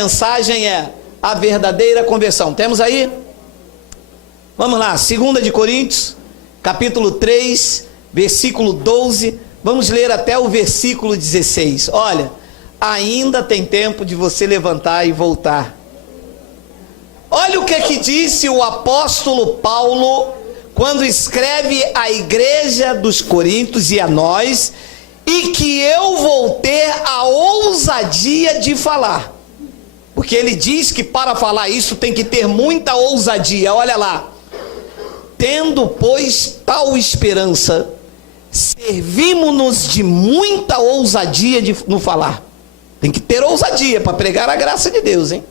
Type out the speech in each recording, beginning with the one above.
mensagem é a verdadeira conversão. Temos aí? Vamos lá, 2 de Coríntios, capítulo 3, versículo 12. Vamos ler até o versículo 16. Olha, ainda tem tempo de você levantar e voltar. Olha o que é que disse o apóstolo Paulo quando escreve à igreja dos Coríntios e a nós, e que eu vou ter a ousadia de falar. Porque ele diz que para falar isso tem que ter muita ousadia. Olha lá. Tendo, pois, tal esperança, servimos-nos de muita ousadia no falar. Tem que ter ousadia para pregar a graça de Deus, hein?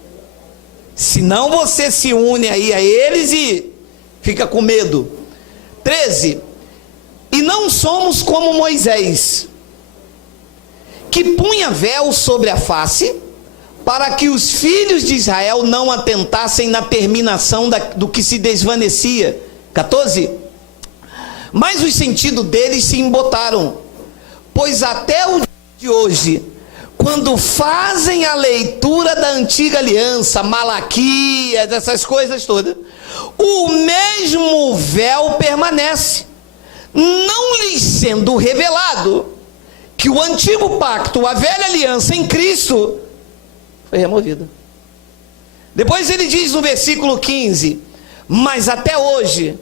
Senão você se une aí a eles e fica com medo. 13. E não somos como Moisés, que punha véu sobre a face, para que os filhos de Israel não atentassem na terminação do que se desvanecia. 14. Mas os sentidos deles se embotaram, pois até o dia de hoje, quando fazem a leitura da antiga aliança, Malaquias, essas coisas todas, o mesmo véu permanece, não lhes sendo revelado que o antigo pacto, a velha aliança em Cristo, foi removida. Depois ele diz no versículo 15: mas até hoje,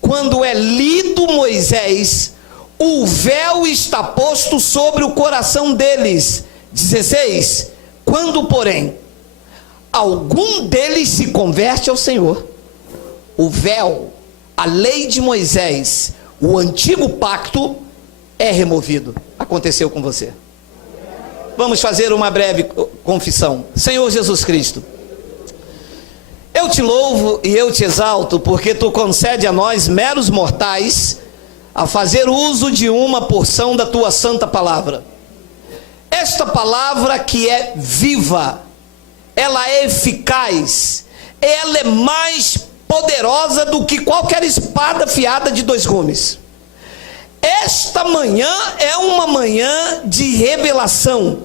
quando é lido Moisés, o véu está posto sobre o coração deles. 16. Quando, porém, algum deles se converte ao Senhor, o véu, a lei de Moisés, o antigo pacto é removido. Aconteceu com você. Vamos fazer uma breve confissão. Senhor Jesus Cristo, eu te louvo e eu te exalto, porque tu concede a nós, meros mortais, a fazer uso de uma porção da tua santa palavra. Esta palavra que é viva, ela é eficaz, ela é mais poderosa do que qualquer espada afiada de 2 gumes. Esta manhã é uma manhã de revelação,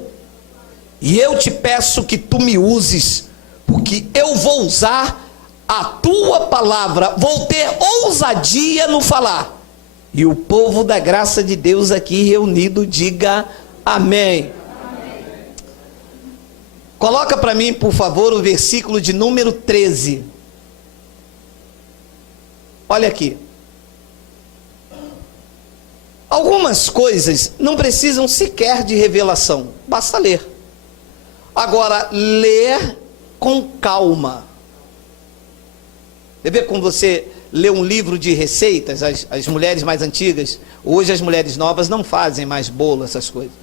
e eu te peço que tu me uses, porque eu vou usar a tua palavra, vou ter ousadia no falar, e o povo da graça de Deus aqui reunido diga amém. Coloca para mim, por favor, o versículo de número 13. Olha aqui. Algumas coisas não precisam sequer de revelação, basta ler. Agora, ler com calma. Você vê quando você lê um livro de receitas, as mulheres mais antigas, hoje as mulheres novas não fazem mais bolo, essas coisas.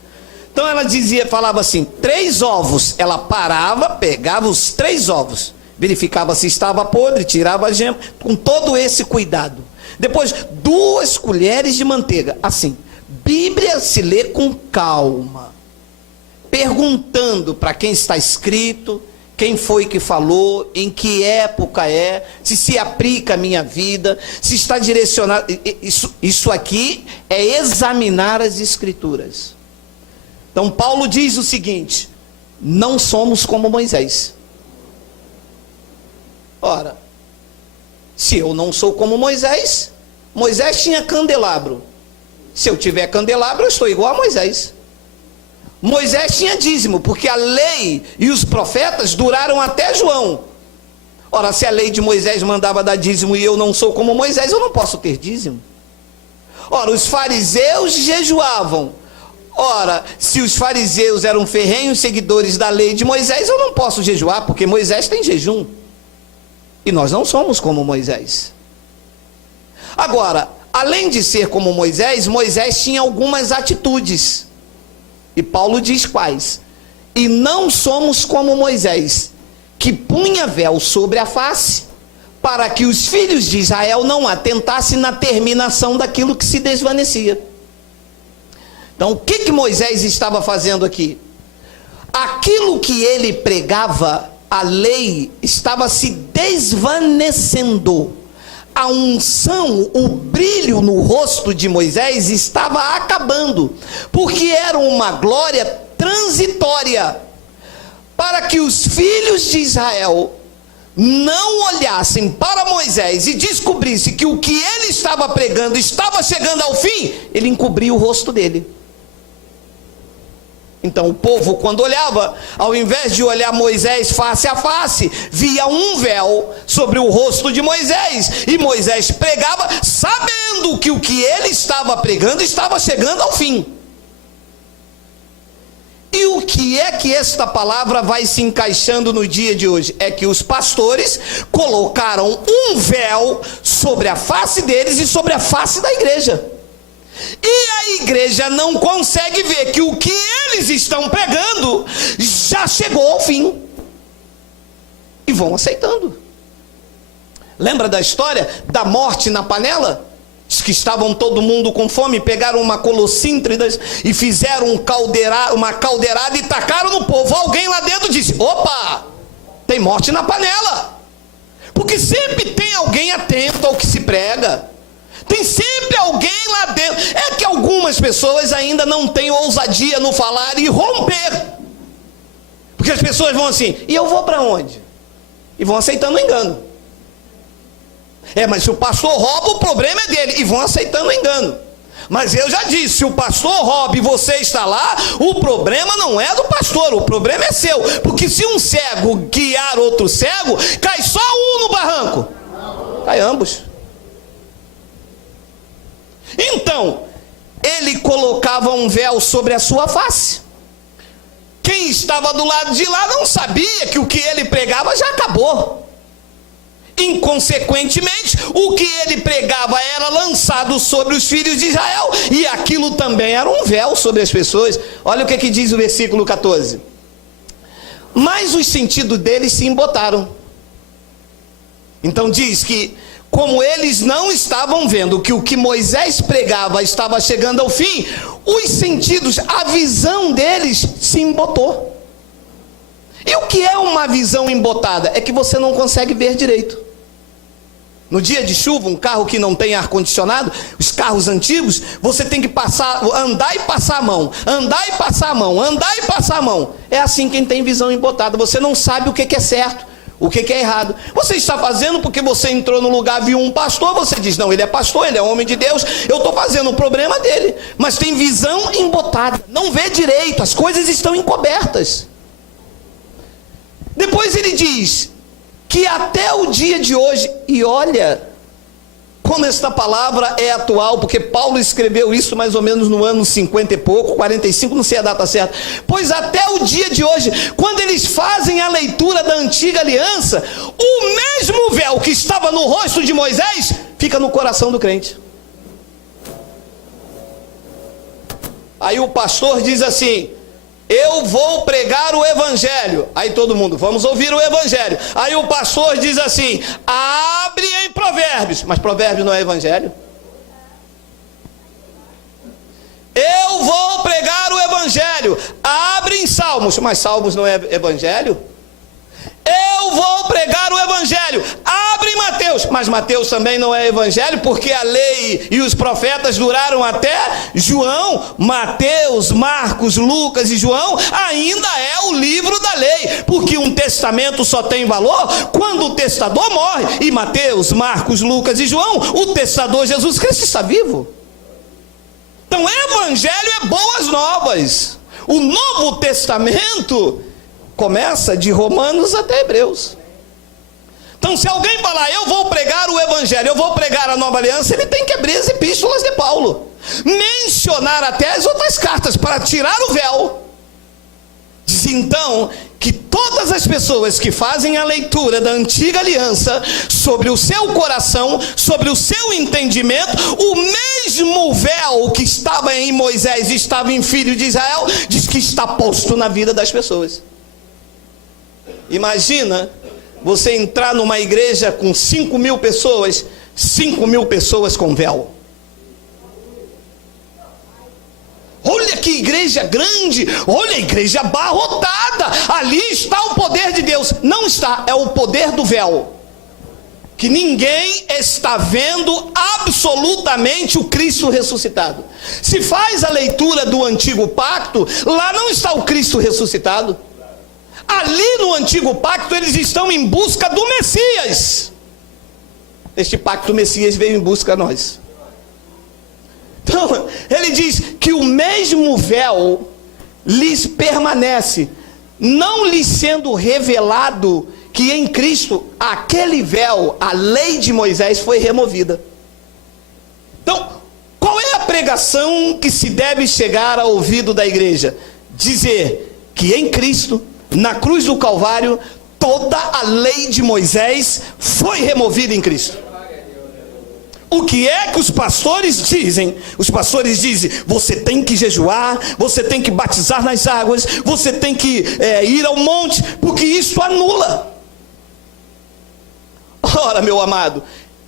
Então ela falava assim, 3 ovos, ela parava, pegava os 3 ovos, verificava se estava podre, tirava a gema, com todo esse cuidado. Depois, 2 colheres de manteiga, assim. Bíblia se lê com calma, perguntando para quem está escrito, quem foi que falou, em que época é, se aplica à minha vida, se está direcionado. Isso aqui é examinar as escrituras. Então Paulo diz o seguinte: não somos como Moisés. Ora, se eu não sou como Moisés, Moisés tinha candelabro. Se eu tiver candelabro, eu estou igual a Moisés. Moisés tinha dízimo, porque a lei e os profetas duraram até João. Ora, se a lei de Moisés mandava dar dízimo e eu não sou como Moisés, eu não posso ter dízimo. Ora, os fariseus jejuavam. Ora, se os fariseus eram ferrenhos seguidores da lei de Moisés, eu não posso jejuar, porque Moisés tem jejum. E nós não somos como Moisés. Agora, além de ser como Moisés, Moisés tinha algumas atitudes. E Paulo diz quais. E não somos como Moisés, que punha véu sobre a face, para que os filhos de Israel não atentassem na terminação daquilo que se desvanecia. Então, o que Moisés estava fazendo aqui? Aquilo que ele pregava, a lei, estava se desvanecendo. A unção, o brilho no rosto de Moisés estava acabando, porque era uma glória transitória. para que os filhos de Israel não olhassem para Moisés e descobrissem que o que ele estava pregando estava chegando ao fim, ele encobria o rosto dele. Então o povo, quando olhava, ao invés de olhar Moisés face a face, via um véu sobre o rosto de Moisés, e Moisés pregava sabendo que o que ele estava pregando estava chegando ao fim. E o que é que esta palavra vai se encaixando no dia de hoje? É que os pastores colocaram um véu sobre a face deles e sobre a face da igreja. E a igreja não consegue ver que o que eles estão pregando já chegou ao fim. E vão aceitando. Lembra da história da morte na panela? Diz que estavam todo mundo com fome, pegaram uma colossíntridas e fizeram uma caldeirada e tacaram no povo. Alguém lá dentro disse: opa, tem morte na panela. Porque sempre tem alguém atento ao que se prega. Tem sempre alguém lá dentro. É que algumas pessoas ainda não têm ousadia no falar e romper. Porque as pessoas vão assim: e eu vou para onde? E vão aceitando o engano. Mas se o pastor rouba, o problema é dele. E vão aceitando o engano. Mas eu já disse, se o pastor rouba e você está lá, o problema não é do pastor, o problema é seu. Porque se um cego guiar outro cego, cai só um no barranco. Cai ambos. Então, ele colocava um véu sobre a sua face. Quem estava do lado de lá não sabia que o que ele pregava já acabou. Inconsequentemente, o que ele pregava era lançado sobre os filhos de Israel, e aquilo também era um véu sobre as pessoas. Olha o que diz o versículo 14. Mas os sentidos deles se embotaram. Então diz que, como eles não estavam vendo que o que Moisés pregava estava chegando ao fim, os sentidos, a visão deles se embotou. E o que é uma visão embotada? É que você não consegue ver direito. No dia de chuva, um carro que não tem ar-condicionado, os carros antigos, você tem que andar e passar a mão, andar e passar a mão, andar e passar a mão. É assim quem tem visão embotada. Você não sabe o que é certo, o que é errado. Você está fazendo porque você entrou no lugar, viu um pastor, você diz: não, ele é pastor, ele é homem de Deus, eu estou fazendo o problema dele. Mas tem visão embotada, não vê direito, as coisas estão encobertas. Depois ele diz que até o dia de hoje, e olha como esta palavra é atual, porque Paulo escreveu isso mais ou menos no ano 50 e pouco, 45, não sei a data certa. Pois até o dia de hoje, quando eles fazem a leitura da antiga aliança, o mesmo véu que estava no rosto de Moisés, fica no coração do crente. Aí o pastor diz assim: eu vou pregar o evangelho. Aí todo mundo: vamos ouvir o evangelho. Aí o pastor diz assim: abre em Provérbios. Mas Provérbios não é evangelho. Eu vou pregar o evangelho. Abre em Salmos. Mas Salmos não é evangelho. Eu vou pregar o evangelho. Abre em Mateus. Mas Mateus também não é evangelho, porque a lei e os profetas duraram até João. Mateus, Marcos, Lucas e João ainda é o livro da lei, porque um testamento só tem valor quando o testador morre. E Mateus, Marcos, Lucas e João, o testador Jesus Cristo está vivo. Então evangelho é boas novas. O Novo Testamento começa de Romanos até Hebreus. Então, se alguém falar: eu vou pregar o evangelho, eu vou pregar a nova aliança, ele tem que abrir as epístolas de Paulo, mencionar até as outras cartas para tirar o véu. Diz então que todas as pessoas que fazem a leitura da antiga aliança, sobre o seu coração, sobre o seu entendimento, o mesmo véu que estava em Moisés e estava em filho de Israel, diz que está posto na vida das pessoas. Imagina você entrar numa igreja com 5.000 pessoas, 5.000 pessoas com véu. Olha que igreja grande, olha a igreja abarrotada, ali está o poder de Deus. Não está, é o poder do véu. Que ninguém está vendo absolutamente o Cristo ressuscitado. Se faz a leitura do antigo pacto, lá não está o Cristo ressuscitado. Ali no antigo pacto eles estão em busca do Messias. Este pacto Messias veio em busca de nós. Então, ele diz que o mesmo véu lhes permanece, não lhes sendo revelado que em Cristo aquele véu, a lei de Moisés, foi removida. Então, qual é a pregação que se deve chegar ao ouvido da igreja? Dizer que em Cristo, na cruz do Calvário, toda a lei de Moisés foi removida em Cristo. O que é que os pastores dizem? Os pastores dizem: você tem que jejuar, você tem que batizar nas águas, você tem que ir ao monte, porque isso anula. Ora, meu amado,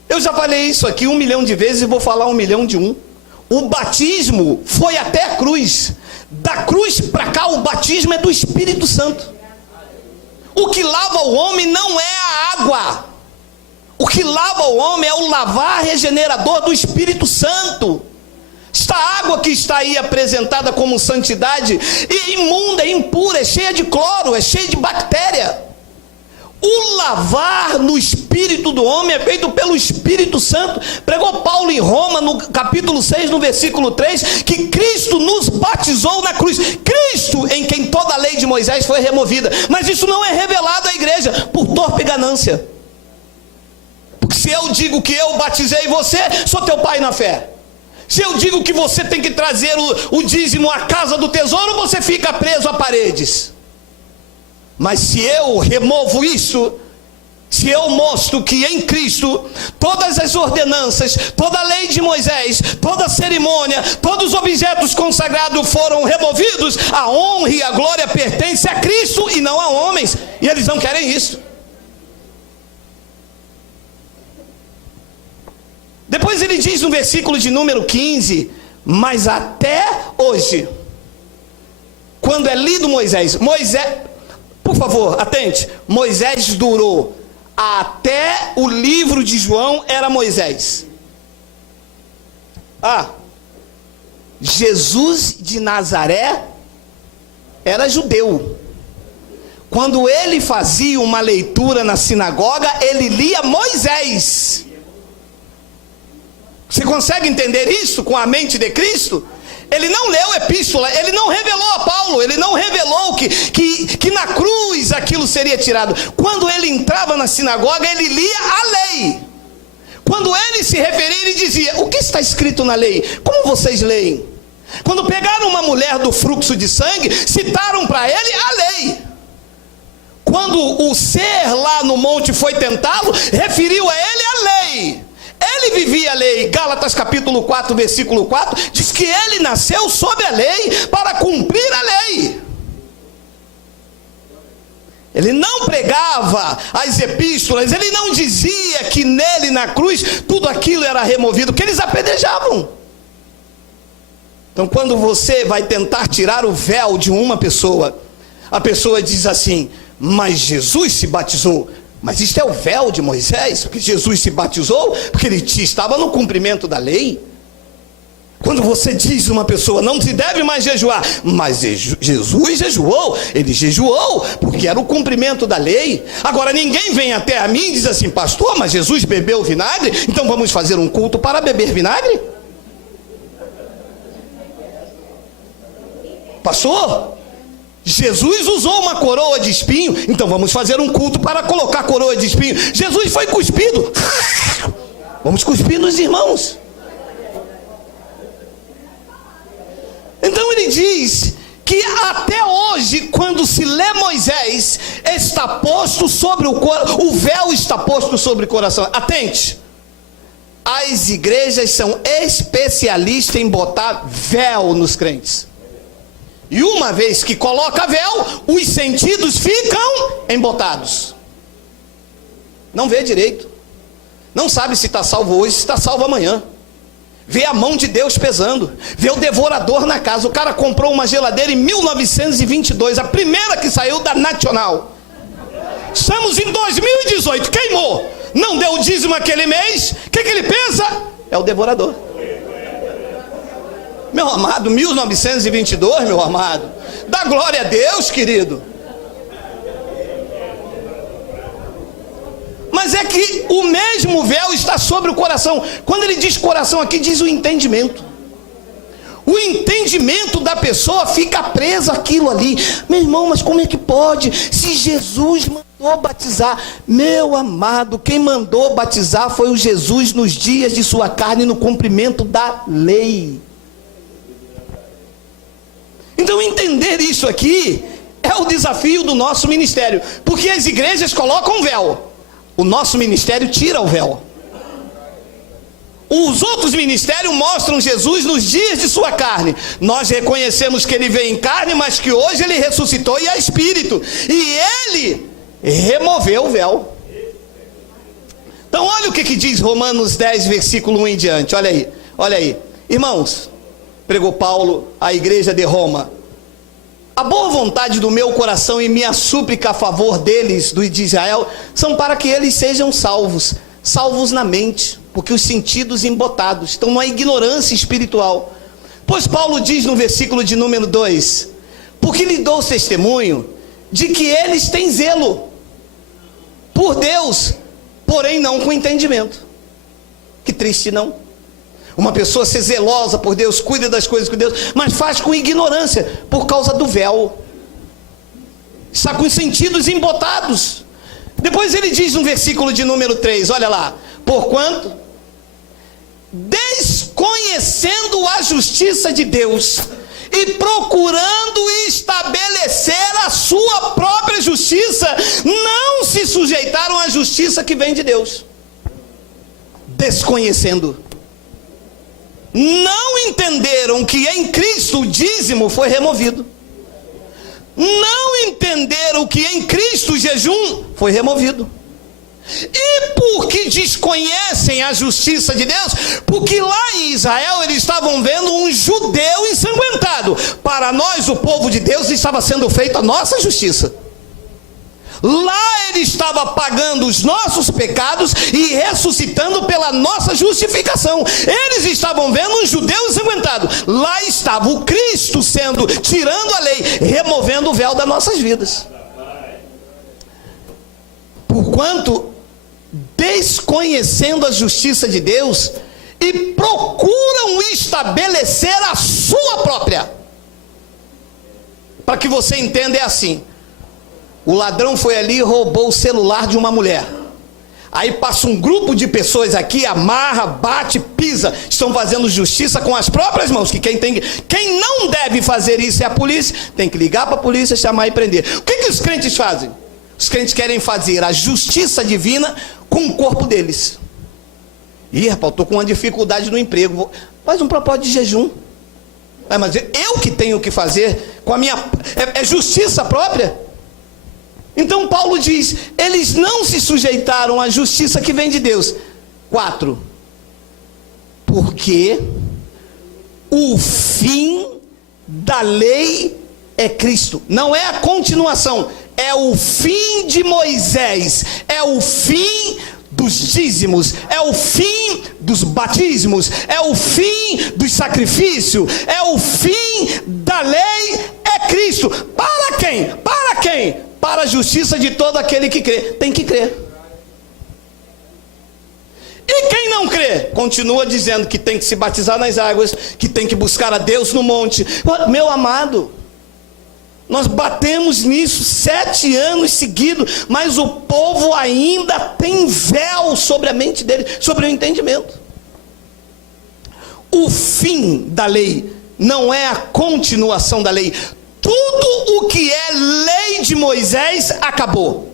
eu já falei isso aqui 1 milhão de vezes e vou falar 1 milhão de um. O batismo foi até a cruz. Da cruz para cá, o batismo é do Espírito Santo. O que lava o homem não é a água. O que lava o homem é o lavar regenerador do Espírito Santo. Esta água que está aí apresentada como santidade, é imunda, é impura, é cheia de cloro, é cheia de bactéria. O lavar no espírito do homem é feito pelo Espírito Santo. Pregou Paulo em Roma, no capítulo 6, no versículo 3, que Cristo nos batizou na cruz. Cristo em quem toda a lei de Moisés foi removida. Mas isso não é revelado à igreja, por torpe ganância. Porque se eu digo que eu batizei você, sou teu pai na fé. Se eu digo que você tem que trazer o dízimo à casa do tesouro, você fica preso a paredes. Mas se eu removo isso, se eu mostro que em Cristo todas as ordenanças, toda a lei de Moisés, toda a cerimônia, todos os objetos consagrados foram removidos, a honra e a glória pertencem a Cristo e não a homens, e eles não querem isso. Depois ele diz no versículo de número 15: mas até hoje, quando é lido Moisés, por favor, atente, Moisés durou até o livro de João, era Moisés. Jesus de Nazaré era judeu. Quando ele fazia uma leitura na sinagoga, ele lia Moisés. Você consegue entender isso com a mente de Cristo? Ele não leu epístola, ele não revelou a Paulo, ele não revelou que na cruz aquilo seria tirado. Quando ele entrava na sinagoga, ele lia a lei. Quando ele se referia, ele dizia: o que está escrito na lei? Como vocês leem? Quando pegaram uma mulher do fluxo de sangue, citaram para ele a lei. Quando o ser lá no monte foi tentá-lo, referiu a ele a lei. Ele vivia a lei. Gálatas capítulo 4, versículo 4, diz que ele nasceu sob a lei para cumprir a lei. Ele não pregava as epístolas, ele não dizia que nele na cruz tudo aquilo era removido, que eles apedrejavam. Então quando você vai tentar tirar o véu de uma pessoa, a pessoa diz assim: mas Jesus se batizou. Mas isto é o véu de Moisés, porque Jesus se batizou, porque ele estava no cumprimento da lei. Quando você diz uma pessoa: não se deve mais jejuar, mas Jesus jejuou, ele jejuou, porque era o cumprimento da lei. Agora ninguém vem até a mim e diz assim: pastor, mas Jesus bebeu vinagre, então vamos fazer um culto para beber vinagre? Pastor, Jesus usou uma coroa de espinho, então vamos fazer um culto para colocar coroa de espinho. Jesus foi cuspido, vamos cuspir nos irmãos. Então ele diz que até hoje, quando se lê Moisés, está posto sobre o véu está posto sobre o coração. Atente, as igrejas são especialistas em botar véu nos crentes. E uma vez que coloca véu, os sentidos ficam embotados. Não vê direito. Não sabe se está salvo hoje, se está salvo amanhã. Vê a mão de Deus pesando. Vê o devorador na casa. O cara comprou uma geladeira em 1922, a primeira que saiu da Nacional. Estamos em 2018, queimou. Não deu o dízimo aquele mês. O que ele pensa? É o devorador. Meu amado, 1922, meu amado. Dá glória a Deus, querido. mas é que o mesmo véu está sobre o coração. Quando ele diz coração aqui, diz o entendimento. O entendimento da pessoa fica preso àquilo ali. Meu irmão, mas como é que pode? Se Jesus mandou batizar. Meu amado, quem mandou batizar foi o Jesus nos dias de sua carne, no cumprimento da lei. Então entender isso aqui é o desafio do nosso ministério. Porque as igrejas colocam véu. O nosso ministério tira o véu. Os outros ministérios mostram Jesus nos dias de sua carne. Nós reconhecemos que ele veio em carne, mas que hoje ele ressuscitou e é espírito. E ele removeu o véu. Então olha o que diz Romanos 10, versículo 1 em diante. Olha aí, olha aí. Irmãos, pregou Paulo à igreja de Roma: a boa vontade do meu coração e minha súplica a favor deles, de Israel, são para que eles sejam salvos. Salvos na mente, porque os sentidos embotados, estão numa ignorância espiritual. Pois Paulo diz no versículo de número 2: porque lhe dou testemunho de que eles têm zelo por Deus, porém não com entendimento. Que triste, não? Uma pessoa ser zelosa por Deus, cuida das coisas com Deus, mas faz com ignorância, por causa do véu. Está com os sentidos embotados. Depois ele diz no versículo de número 3, olha lá: porquanto, desconhecendo a justiça de Deus, e procurando estabelecer a sua própria justiça, não se sujeitaram à justiça que vem de Deus. Desconhecendo. Não entenderam que em Cristo o dízimo foi removido. Não entenderam que em Cristo o jejum foi removido. E porque desconhecem a justiça de Deus, porque lá em Israel eles estavam vendo um judeu ensanguentado. Para nós, o povo de Deus, estava sendo feita a nossa justiça. Lá ele estava pagando os nossos pecados e ressuscitando pela nossa justificação. Eles estavam vendo um judeu ensanguentado. Lá estava o Cristo sendo, tirando a lei, removendo o véu das nossas vidas. Porquanto, desconhecendo a justiça de Deus, e procuram estabelecer a sua própria. Para que você entenda, é assim: o ladrão foi ali e roubou o celular de uma mulher. Aí passa um grupo de pessoas aqui, amarra, bate, pisa. Estão fazendo justiça com as próprias mãos. Que quem não deve fazer isso é a polícia. Tem que ligar para a polícia, chamar e prender. O que os crentes fazem? Os crentes querem fazer a justiça divina com o corpo deles. Ih, rapaz, estou com uma dificuldade no emprego. Faz um propósito de jejum. Mas eu que tenho que fazer com a minha... É justiça própria? Então Paulo diz: eles não se sujeitaram à justiça que vem de Deus. 4. Porque o fim da lei é Cristo. Não é a continuação, é o fim de Moisés, é o fim dos dízimos, é o fim dos batismos, é o fim do sacrifício, é o fim da lei, é Cristo. Para quem? Para quem? Para a justiça de todo aquele que crê. Tem que crer. E quem não crê, continua dizendo que tem que se batizar nas águas, que tem que buscar a Deus no monte. Meu amado, nós batemos nisso 7 anos seguidos, mas o povo ainda tem véu sobre a mente dele, sobre o entendimento. O fim da lei não é a continuação da lei. Tudo o que é lei de Moisés acabou.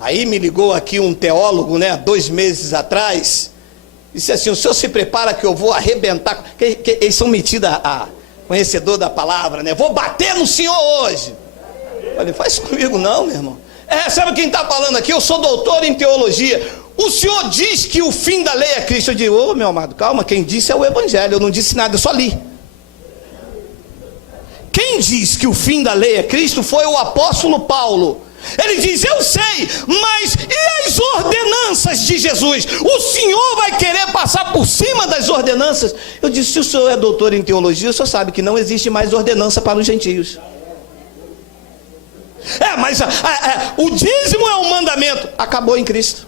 Aí me ligou aqui um teólogo, 2 meses atrás, disse assim: o senhor se prepara que eu vou arrebentar, que eles são metidos a conhecedor da palavra, vou bater no senhor hoje. Eu falei: faz comigo não, meu irmão. Sabe quem está falando aqui? Eu sou doutor em teologia. O senhor diz que o fim da lei é Cristo. Eu digo: meu amado, calma, quem disse é o evangelho, eu não disse nada, eu só li. Quem diz que o fim da lei é Cristo foi o apóstolo Paulo. Ele diz: eu sei, mas e as ordenanças de Jesus? O senhor vai querer passar por cima das ordenanças? Eu disse: se o senhor é doutor em teologia, o senhor sabe que não existe mais ordenança para os gentios. Mas o dízimo é um mandamento. Acabou em Cristo.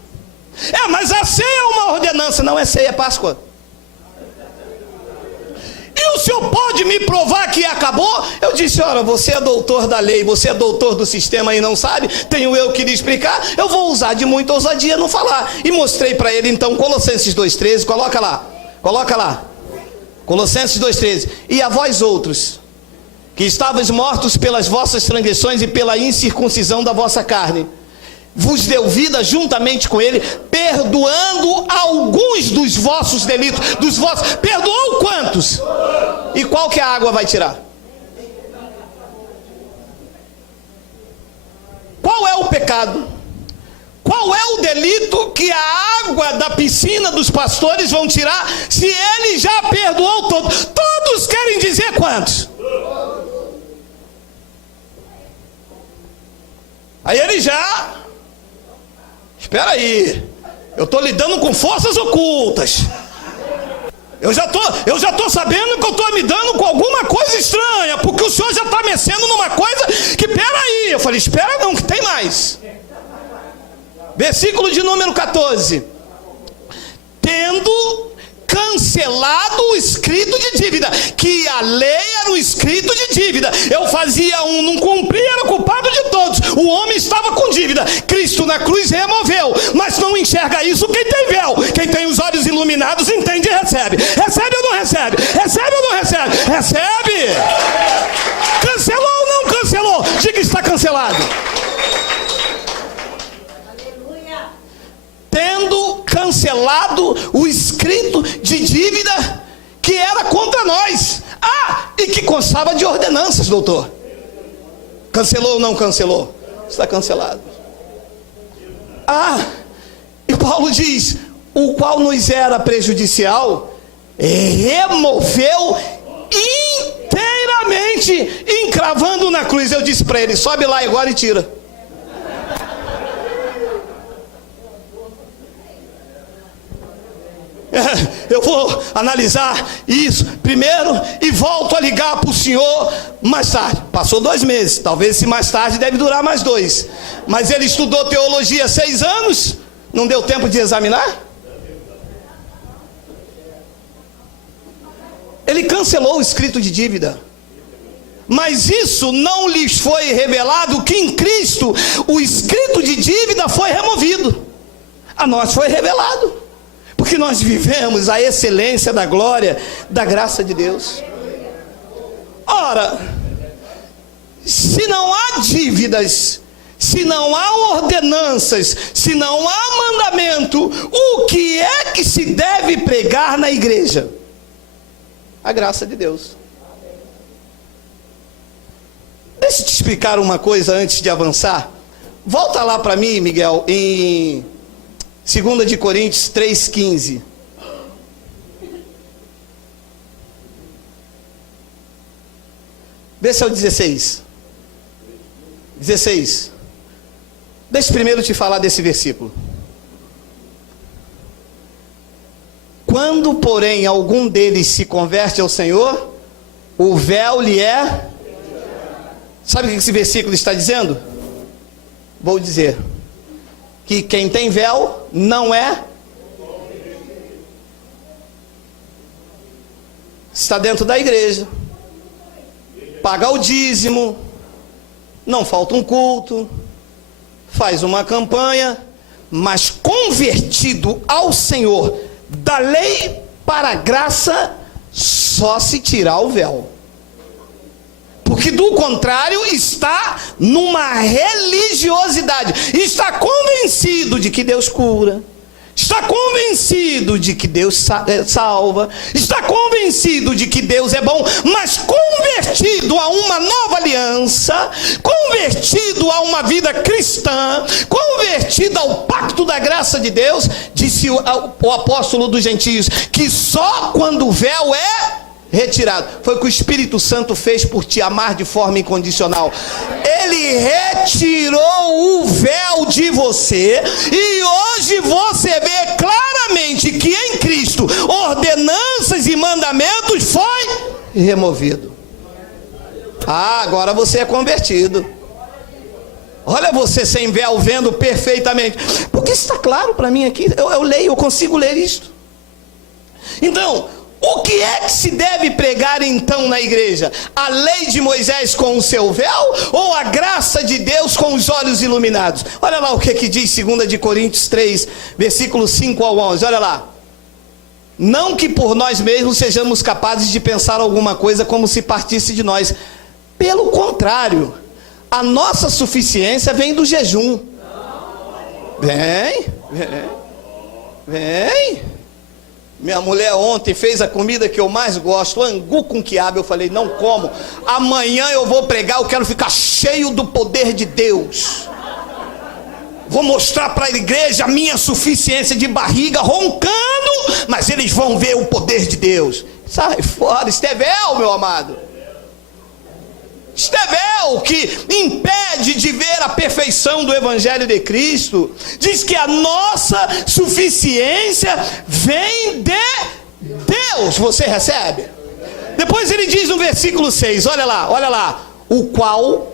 Mas a ceia é uma ordenança. Não é ceia, é Páscoa. E o senhor pode me provar que acabou? Eu disse, ora, você é doutor da lei, você é doutor do sistema e não sabe, tenho eu que lhe explicar, eu vou usar de muita ousadia não falar. E mostrei para ele então Colossenses 2,13, coloca lá, Colossenses 2,13, e a vós outros, que estavais mortos pelas vossas transgressões e pela incircuncisão da vossa carne, vos deu vida juntamente com ele, perdoando alguns dos vossos delitos, perdoou quantos? E qual que a água vai tirar? Qual é o pecado? Qual é o delito que a água da piscina dos pastores vão tirar, se ele já perdoou todos? Todos querem dizer quantos? Aí ele já... Espera aí, eu estou lidando com forças ocultas. Eu já tô sabendo que eu estou me dando com alguma coisa estranha, porque o senhor já está mexendo numa coisa que, espera aí. Eu falei, espera não, que tem mais. Versículo de número 14. Tendo cancelado o escrito de dívida, que a lei era o escrito de dívida. Eu fazia um, não cumpria, era culpado de todos. O homem estava com dívida. Cristo na cruz removeu, mas não enxerga isso quem tem véu. Quem tem os olhos iluminados entende e recebe. Recebe ou não recebe? Recebe ou não recebe? Recebe! Cancelou ou não cancelou? Diga, está cancelado. Tendo cancelado o escrito de dívida que era contra nós. E que constava de ordenanças, doutor. Cancelou ou não cancelou? Está cancelado. E Paulo diz, o qual nos era prejudicial, removeu inteiramente, encravando na cruz. Eu disse para ele, sobe lá agora e tira. Eu vou analisar isso primeiro e volto a ligar para o senhor mais tarde. Passou 2 meses, talvez esse mais tarde deve durar mais 2. Mas ele estudou teologia 6 anos, não deu tempo de examinar? Ele cancelou o escrito de dívida. Mas isso não lhes foi revelado que em Cristo o escrito de dívida foi removido. A nós foi revelado. Porque nós vivemos a excelência da glória, da graça de Deus. Ora, se não há dívidas, se não há ordenanças, se não há mandamento, o que é que se deve pregar na igreja? A graça de Deus. Deixa eu te explicar uma coisa antes de avançar. Volta lá para mim, Miguel, em 2 de Coríntios 3,15. Vê se é o 16. 16. Deixa primeiro te falar desse versículo. Quando, porém, algum deles se converte ao Senhor, o véu lhe é... Sabe o que esse versículo está dizendo? Vou dizer. Que quem tem véu não é... Está dentro da igreja, paga o dízimo, não falta um culto, faz uma campanha, mas convertido ao Senhor, da lei para a graça, só se tirar o véu. Porque do contrário está numa religiosidade, está convencido de que Deus cura, está convencido de que Deus salva, está convencido de que Deus é bom, mas convertido a uma nova aliança, convertido a uma vida cristã, convertido ao pacto da graça de Deus, disse o apóstolo dos gentios, que só quando o véu é retirado. Foi o que o Espírito Santo fez por te amar de forma incondicional. Ele retirou o véu de você e hoje você vê claramente que em Cristo ordenanças e mandamentos foi removido. Agora você é convertido. Olha você sem véu vendo perfeitamente. Porque isso está claro para mim aqui. Eu leio, eu consigo ler isto. Então, o que é que se deve pregar então na igreja? A lei de Moisés com o seu véu ou a graça de Deus com os olhos iluminados? Olha lá o que diz 2 de Coríntios 3, versículos 5 ao 11. Olha lá. Não que por nós mesmos sejamos capazes de pensar alguma coisa como se partisse de nós. Pelo contrário, a nossa suficiência vem do jejum. Vem. Minha mulher ontem fez a comida que eu mais gosto, angu com quiabo. Eu falei, não como. Amanhã eu vou pregar, eu quero ficar cheio do poder de Deus. Vou mostrar para a igreja a minha suficiência de barriga, roncando, mas eles vão ver o poder de Deus. Sai fora, Estevel, meu amado. Estevel, que impede de ver a perfeição do Evangelho de Cristo, diz que a nossa suficiência vem de Deus. Você recebe? Depois ele diz no versículo 6, olha lá, o qual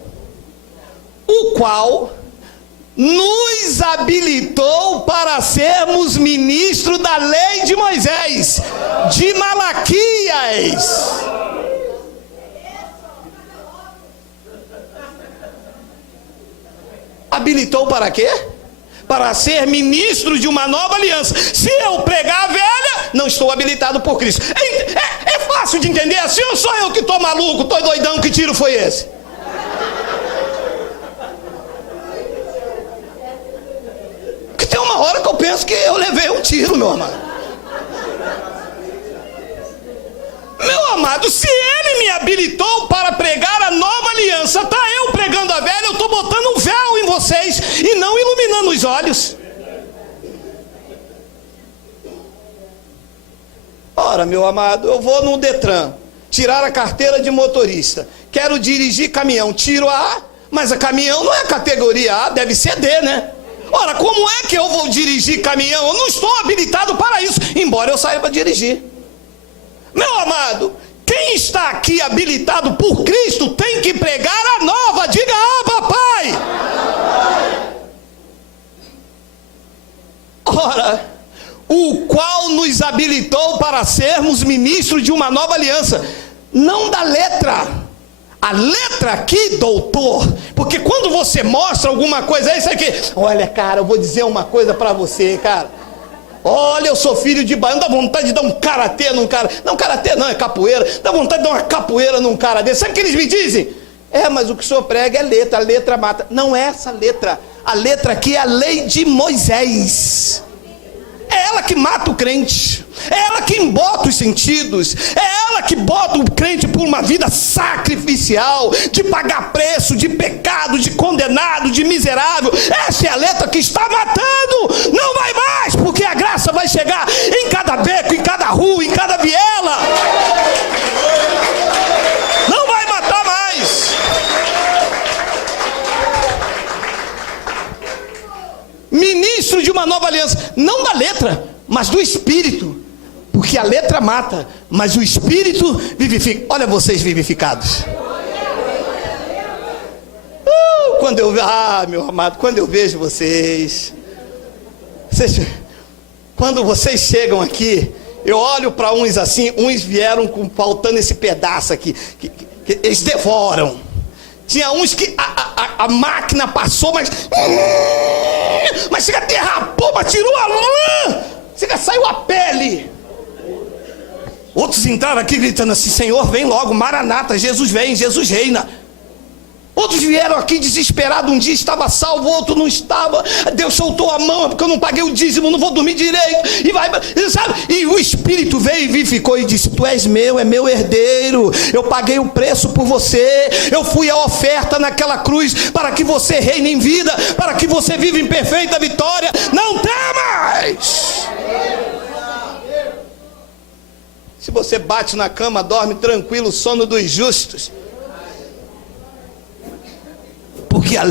nos habilitou para sermos ministros da lei de Moisés, de Malaquias. Habilitou para quê? Para ser ministro de uma nova aliança. Se eu pregar a velha, não estou habilitado por Cristo. É fácil de entender assim, ou sou eu que estou maluco, estou doidão, que tiro foi esse? Porque tem uma hora que eu penso que eu levei um tiro, meu amado. Meu amado, se ele me habilitou para pregar a nova aliança, tá eu pregando a velha, eu estou botando um véu em vocês e não iluminando os olhos. Ora, meu amado, eu vou no Detran tirar a carteira de motorista, quero dirigir caminhão, tiro a A, mas a caminhão não é categoria A, deve ser D, né? Ora, como é que eu vou dirigir caminhão? Eu não estou habilitado para isso, embora eu saiba dirigir. Meu amado, quem está aqui habilitado por Cristo tem que pregar a nova. Diga, papai. Ora, o qual nos habilitou para sermos ministros de uma nova aliança, não da letra. A letra aqui, doutor, porque quando você mostra alguma coisa, é isso aqui. Olha, cara, eu vou dizer uma coisa para você, cara. Olha, eu sou filho de baiano, dá vontade de dar um karatê num cara. Não, karatê não, é capoeira. Dá vontade de dar uma capoeira num cara desse. Sabe o que eles me dizem? Mas o que o senhor prega é letra, a letra mata. Não é essa letra. A letra aqui é a lei de Moisés. É ela que mata o crente. É ela que embota os sentidos. É ela que bota o crente por uma vida sacrificial, de pagar preço, de pecado, de condenado, de miserável. Essa é a letra que está matando. Não vai mais, porque a graça vai chegar em cada beco, em cada rua, em cada viela. Não vai matar mais. Ministro de uma nova aliança, não da letra, mas do Espírito. Porque a letra mata, mas o Espírito vivifica. Olha vocês vivificados. Meu amado, quando eu vejo vocês, quando vocês chegam aqui, eu olho para uns assim, uns vieram faltando esse pedaço aqui, que eles devoram. Tinha uns que a máquina passou, mas chega, derrapou, mas tirou a lã, chega, saiu a pele. Outros entraram aqui gritando assim, Senhor, vem logo, Maranata, Jesus vem, Jesus reina. Outros vieram aqui desesperados, um dia estava salvo, outro não estava. Deus soltou a mão, porque eu não paguei o dízimo, não vou dormir direito. E o Espírito veio e vivificou e disse, tu és meu, é meu herdeiro. Eu paguei o preço por você. Eu fui a oferta naquela cruz para que você reine em vida, para que você viva em perfeita vitória. Não temas! Se você bate na cama, dorme tranquilo, o sono dos justos. Porque a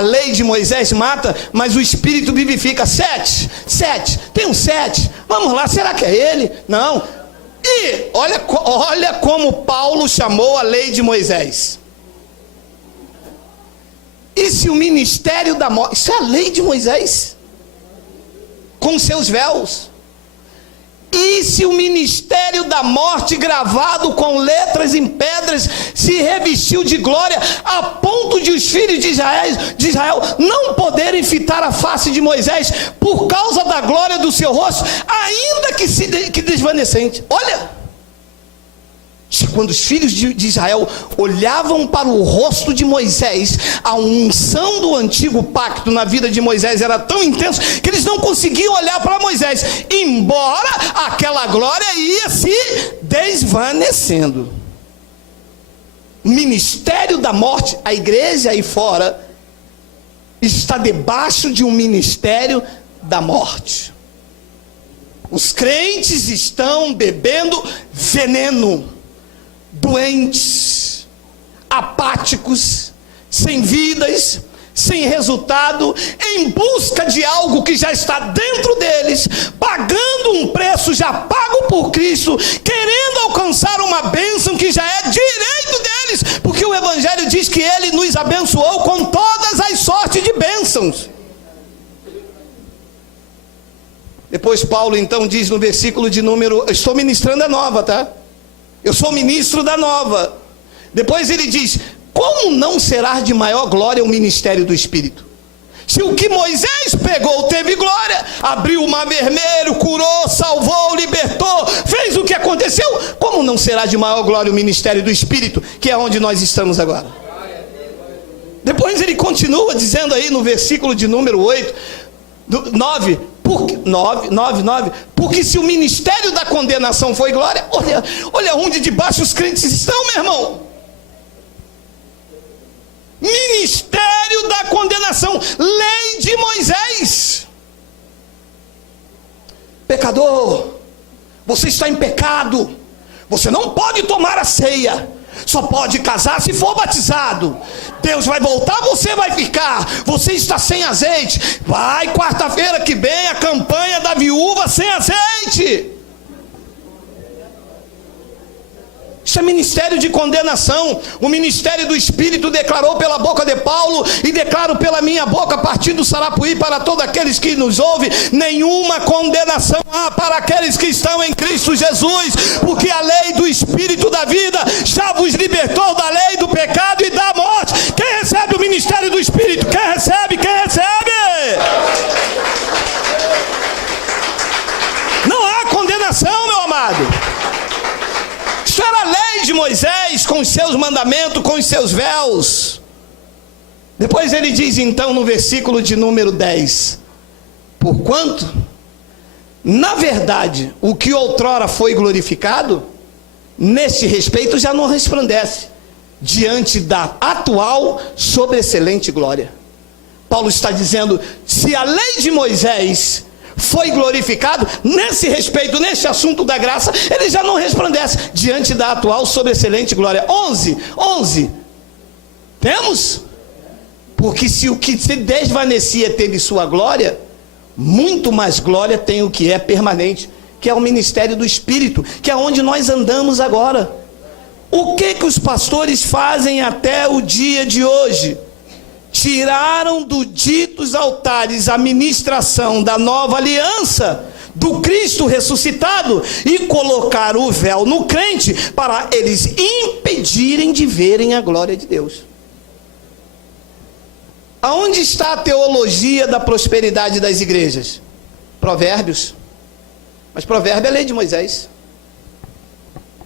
lei de Moisés mata, mas o Espírito vivifica. 7, tem um 7. Vamos lá, será que é ele? Não. E olha como Paulo chamou a lei de Moisés. E se o ministério da morte, isso é a lei de Moisés, com seus véus. E se o ministério da morte, gravado com letras em pedras, se revestiu de glória, a ponto de os filhos de Israel não poderem fitar a face de Moisés, por causa da glória do seu rosto, ainda que desvanecente. Olha, quando os filhos de Israel olhavam para o rosto de Moisés, a unção do antigo pacto na vida de Moisés era tão intensa, que eles não conseguiam olhar para Moisés, embora aquela glória ia se desvanecendo. O ministério da morte, a igreja aí fora, está debaixo de um ministério da morte. Os crentes estão bebendo veneno, doentes, apáticos, sem vidas, sem resultado, em busca de algo que já está dentro deles, pagando um preço já pago por Cristo, querendo alcançar uma bênção que já é direito deles, porque o Evangelho diz que Ele nos abençoou com todas as sortes de bênçãos. Depois Paulo então diz no versículo de número, eu estou ministrando a nova, tá? Eu sou ministro da nova. Depois ele diz, como não será de maior glória o ministério do Espírito? Se o que Moisés pegou teve glória, abriu o mar vermelho, curou, salvou, libertou, fez o que aconteceu, como não será de maior glória o ministério do Espírito, que é onde nós estamos agora? Depois ele continua dizendo aí no versículo de número 9, porque se o ministério da condenação foi glória, olha onde debaixo os crentes estão, meu irmão. Ministério da condenação, lei de Moisés. Pecador, você está em pecado, você não pode tomar a ceia, só pode casar se for batizado. Deus vai voltar, você vai ficar. Você está sem azeite, vai quarta-feira que vem a campanha da viúva sem azeite. Isso é ministério de condenação. O ministério do Espírito declarou pela boca de Paulo, e declaro pela minha boca a partir do Sarapuí para todos aqueles que nos ouvem: nenhuma condenação há para aqueles que estão em Cristo Jesus, porque a lei do Espírito da vida já vos libertou da lei do pecado e da morte. Quem recebe o ministério do Espírito? Quem recebe? Quem recebe? Não há condenação, meu amado. Isso era a lei de Moisés, com os seus mandamentos, com os seus véus. Depois ele diz então no versículo de número 10, porquanto, na verdade, o que outrora foi glorificado, neste respeito já não resplandece, diante da atual sobreexcelente glória. Paulo está dizendo, se a lei de Moisés foi glorificado, nesse respeito, nesse assunto da graça, ele já não resplandece diante da atual sobreexcelente glória. 11, temos? Porque se o que se desvanecia teve sua glória, muito mais glória tem o que é permanente, que é o ministério do Espírito, que é onde nós andamos agora. O que os pastores fazem até o dia de hoje? Tiraram do ditos altares a ministração da nova aliança, do Cristo ressuscitado, e colocaram o véu no crente, para eles impedirem de verem a glória de Deus. Aonde está a teologia da prosperidade das igrejas? Provérbios. Mas provérbio é a lei de Moisés.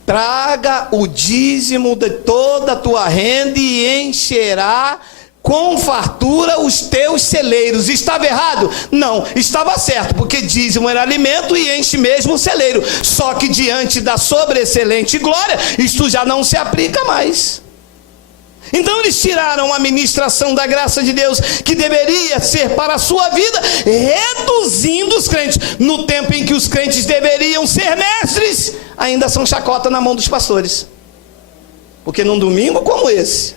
Traga o dízimo de toda a tua renda e encherá com fartura os teus celeiros. Estava errado? Não, estava certo, porque dízimo era alimento e enche mesmo o celeiro. Só que diante da sobreexcelente glória, isto já não se aplica mais. Então eles tiraram a ministração da graça de Deus, que deveria ser para a sua vida, reduzindo os crentes. No tempo em que os crentes deveriam ser mestres, ainda são chacota na mão dos pastores. Porque num domingo como esse,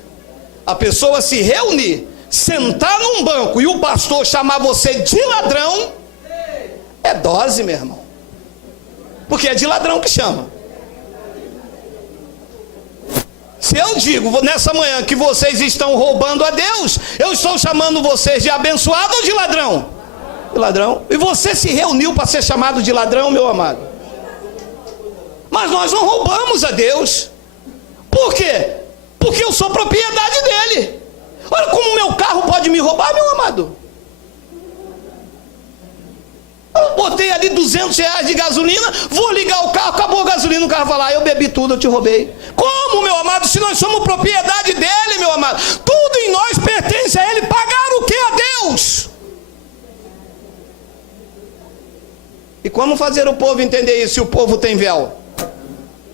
a pessoa se reunir, sentar num banco e o pastor chamar você de ladrão, é dose, meu irmão. Porque é de ladrão que chama. Se eu digo nessa manhã que vocês estão roubando a Deus, eu estou chamando vocês de abençoado ou de ladrão? De ladrão. E você se reuniu para ser chamado de ladrão, meu amado? Mas nós não roubamos a Deus. Por quê? Porque eu sou propriedade dele. Olha como meu carro pode me roubar, meu amado. Eu botei ali R$200 de gasolina, vou ligar o carro, acabou a gasolina, o carro vai lá, eu bebi tudo, eu te roubei. Como, meu amado, se nós somos propriedade dele, meu amado? Tudo em nós pertence a ele. Pagar o que a Deus? E como fazer o povo entender isso se o povo tem véu?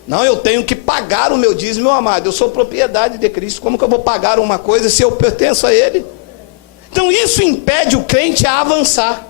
Não, eu tenho que pagar o meu dízimo, meu amado. Eu sou propriedade de Cristo. Como que eu vou pagar uma coisa se eu pertenço a ele? Então isso impede o crente a avançar.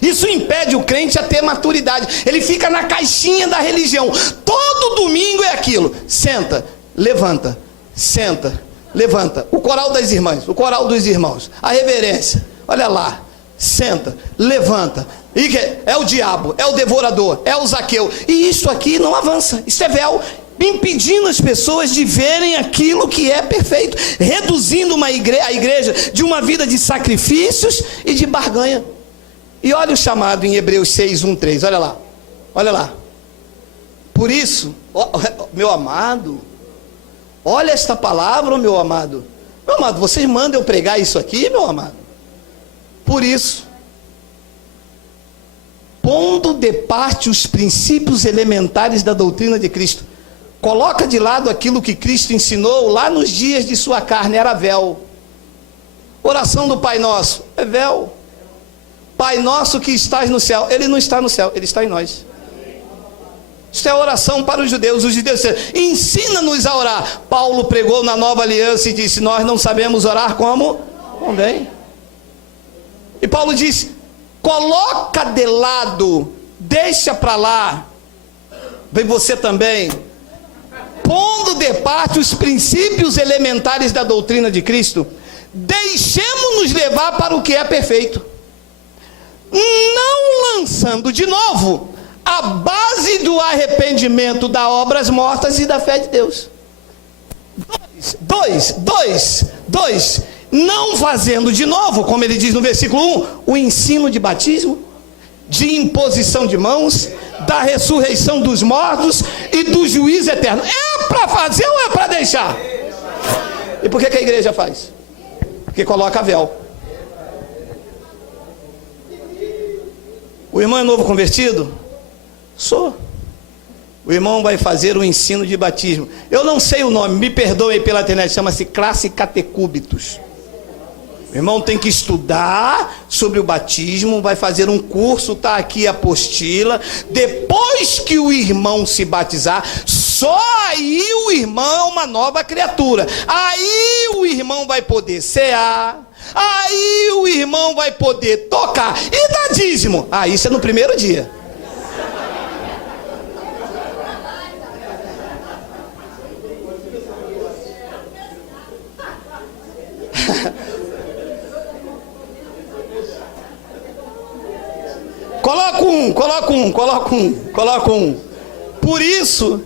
Isso impede o crente a ter maturidade. Ele fica na caixinha da religião. Todo domingo é aquilo. Senta, levanta, senta, levanta. O coral das irmãs, o coral dos irmãos, a reverência. Olha lá, senta, levanta. E é o diabo, é o devorador, é o Zaqueu. E isso aqui não avança. Isso é véu, impedindo as pessoas de verem aquilo que é perfeito, reduzindo a igreja de uma vida de sacrifícios e de barganha. E olha o chamado em Hebreus 6, 1, 3, olha lá, olha lá. Por isso, meu amado, olha esta palavra, meu amado. Meu amado, vocês mandam eu pregar isso aqui, meu amado? Por isso, pondo de parte os princípios elementares da doutrina de Cristo, coloca de lado aquilo que Cristo ensinou lá nos dias de sua carne, era véu. Oração do Pai Nosso, é véu. Pai Nosso que estás no céu, ele não está no céu, ele está em nós. Isto é oração para os judeus disseram, ensina-nos a orar. Paulo pregou na nova aliança e disse, nós não sabemos orar como convém. E Paulo disse, coloca de lado, deixa para lá, vem você também, pondo de parte os princípios elementares da doutrina de Cristo, deixemos-nos levar para o que é perfeito, não lançando de novo a base do arrependimento das obras mortas e da fé de Deus. Dois, não fazendo de novo, como ele diz no versículo 1, o ensino de batismo, de imposição de mãos, da ressurreição dos mortos e do juízo eterno. É para fazer ou é para deixar? E por que a igreja faz? Porque coloca véu. O irmão é novo convertido? Sou. O irmão vai fazer o ensino de batismo. Eu não sei o nome, me perdoem pela internet, chama-se classe catecúbitos. O irmão tem que estudar sobre o batismo, vai fazer um curso, está aqui a apostila. Depois que o irmão se batizar, só aí o irmão é uma nova criatura. Aí o irmão vai poder cear. Aí o irmão vai poder tocar e dar dízimo. Ah, isso é no primeiro dia. Coloca um. Por isso,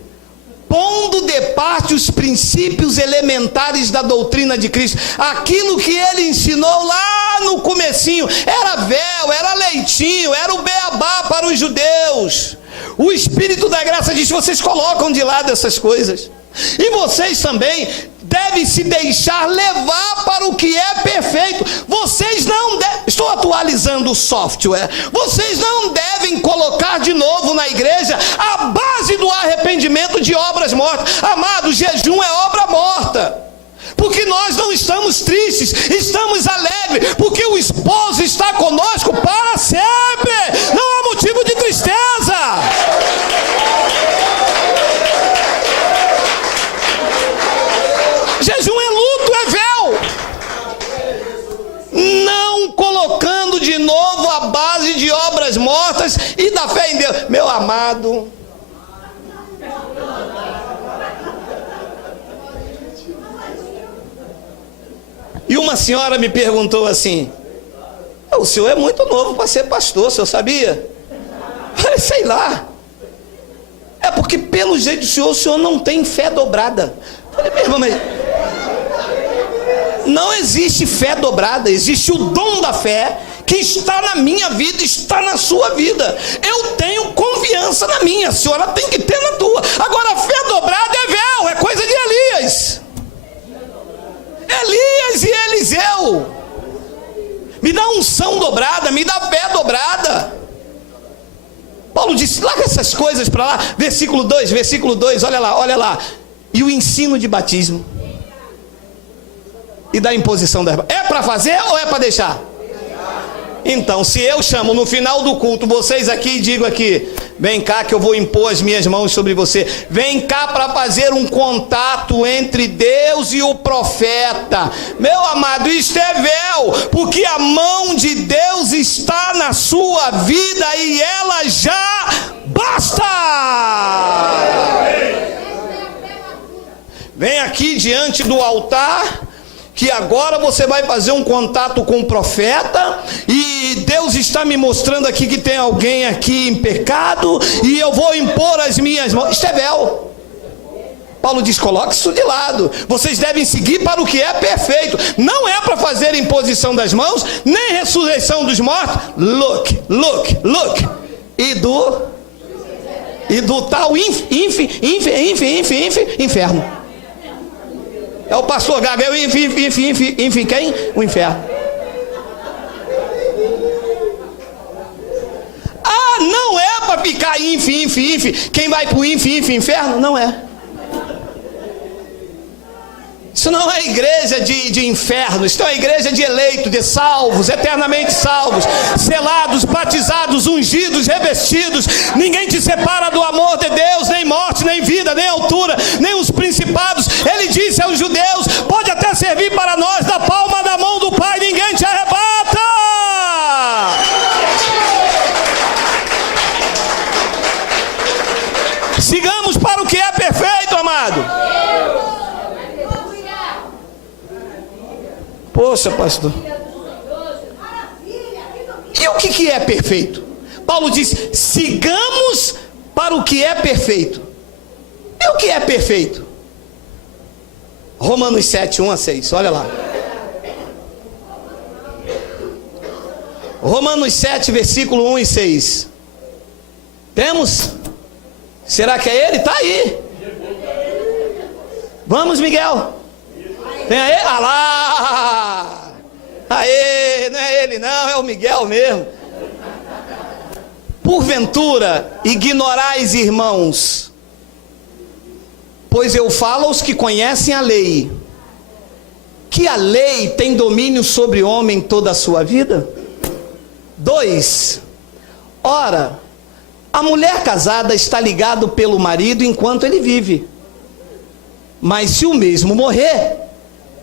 pondo de parte os princípios elementares da doutrina de Cristo, aquilo que ele ensinou lá no comecinho, era véu, era leitinho, era o beabá para os judeus. O Espírito da graça diz, vocês colocam de lado essas coisas, e vocês também devem se deixar levar para o que é perfeito. Vocês não devem, estou atualizando o software, vocês não devem colocar de novo na igreja a base do arrependimento de obras mortas. Amado, jejum é obra morta, porque nós não estamos tristes, estamos alegres, porque o esposo está conosco para sempre, não há motivo de tristeza. Jejum é luto, é véu. Não colocando de novo a base de obras mortas e da fé em Deus. Meu amado, e uma senhora me perguntou assim, o senhor é muito novo para ser pastor, o senhor sabia? Eu falei, sei lá. É porque pelo jeito do senhor, o senhor não tem fé dobrada. Falei, meu irmão, mas não existe fé dobrada, existe o dom da fé que está na minha vida, está na sua vida. Eu tenho confiança na minha, a senhora tem que ter na tua. Agora a fé dobrada é véu, é coisa de Elias. Elias e Eliseu. Me dá unção dobrada, me dá fé dobrada. Paulo disse, larga essas coisas para lá. Versículo 2, olha lá. E o ensino de batismo e da imposição das mãos. É para fazer ou é para deixar? Então, se eu chamo no final do culto vocês aqui e digo aqui, vem cá que eu vou impor as minhas mãos sobre você, vem cá para fazer um contato entre Deus e o profeta, meu amado, isto é véu, porque a mão de Deus está na sua vida e ela já basta. Vem aqui diante do altar, que agora você vai fazer um contato com o profeta, e Deus está me mostrando aqui que tem alguém aqui em pecado, e eu vou impor as minhas mãos. Isto é véu. Paulo diz, coloque isso de lado, vocês devem seguir para o que é perfeito, não é para fazer imposição das mãos, nem ressurreição dos mortos, look, e do tal inferno. É o pastor Gabriel, enfim, quem? O inferno. Ah, não é para ficar enfim. Quem vai para o inferno? Não é. Isso não é igreja de inferno, isso é uma igreja de eleitos, de salvos, eternamente salvos, selados, batizados, ungidos, revestidos. Ninguém te separa do amor de Deus, nem morte, nem vida, nem altura, nem os principados. Ele disse aos judeus, pode até servir para nós da palma da mão do Pai, ninguém te arrebata. Sigamos para o que é perfeito, amado. Poxa, pastor. E o que é perfeito? Paulo diz, sigamos para o que é perfeito. E o que é perfeito? Romanos 7, 1-6, olha lá. Romanos 7, versículo 1 e 6. Temos? Será que é ele? Está aí. Vamos, Miguel. Tem aí? Ah lá! Aê, não é ele não, é o Miguel mesmo. Porventura, ignorais, irmãos, pois eu falo aos que conhecem a lei, que a lei tem domínio sobre o homem toda a sua vida? 2. Ora, a mulher casada está ligada pelo marido enquanto ele vive, mas se o mesmo morrer,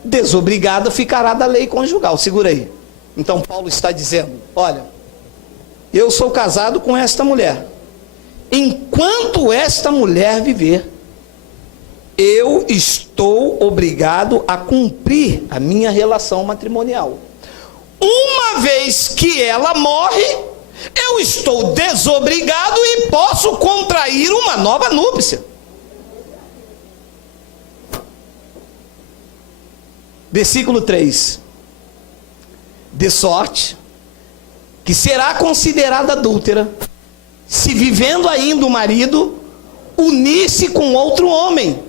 desobrigada ficará da lei conjugal. Segura aí. Então Paulo está dizendo, olha, eu sou casado com esta mulher, enquanto esta mulher viver, eu estou obrigado a cumprir a minha relação matrimonial. Uma vez que ela morre, eu estou desobrigado e posso contrair uma nova núpcia. Versículo 3. De sorte que será considerada adúltera, se vivendo ainda o marido, unir-se com outro homem.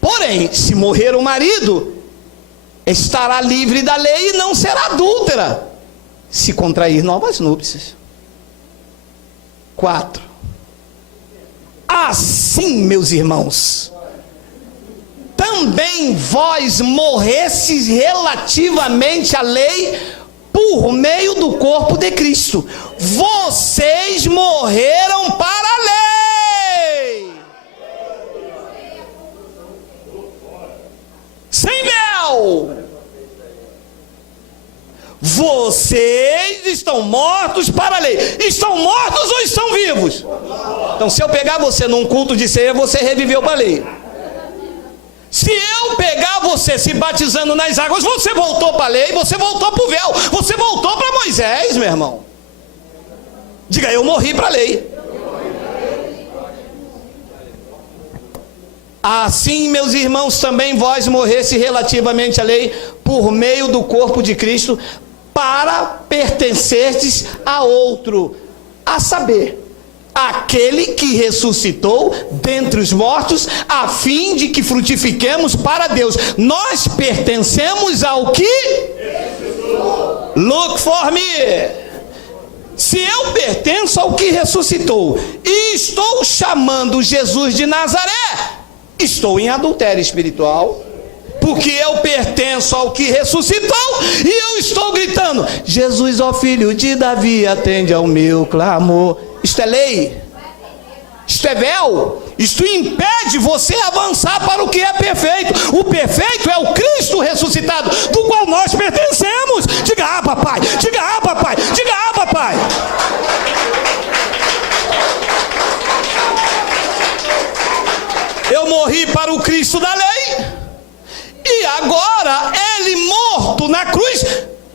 Porém, se morrer o marido, estará livre da lei e não será adúltera, se contrair novas núpcias. 4. Assim, meus irmãos, também vós morresses relativamente à lei por meio do corpo de Cristo. Vocês morreram para a lei. Sem véu. Vocês estão mortos para a lei. Estão mortos ou estão vivos? Então, se eu pegar você num culto de ceia, você reviveu para a lei. Se eu pegar você se batizando nas águas, você voltou para a lei, você voltou para o véu, você voltou para Moisés, meu irmão. Diga, eu morri para a lei. Assim, meus irmãos, também vós morresse relativamente à lei, por meio do corpo de Cristo, para pertencerdes a outro, a saber, aquele que ressuscitou dentre os mortos, a fim de que frutifiquemos para Deus. Nós pertencemos ao que? Look for me. Se eu pertenço ao que ressuscitou e estou chamando Jesus de Nazaré, estou em adultério espiritual, porque eu pertenço ao que ressuscitou e eu estou gritando: Jesus, ó filho de Davi, atende ao meu clamor. Isto é lei, isto é véu, isto impede você avançar para o que é perfeito. O perfeito é o Cristo ressuscitado, do qual nós pertencemos. Diga ah, papai, diga ah, papai, diga ah, papai. Eu morri para o Cristo da lei, e agora ele morto na cruz,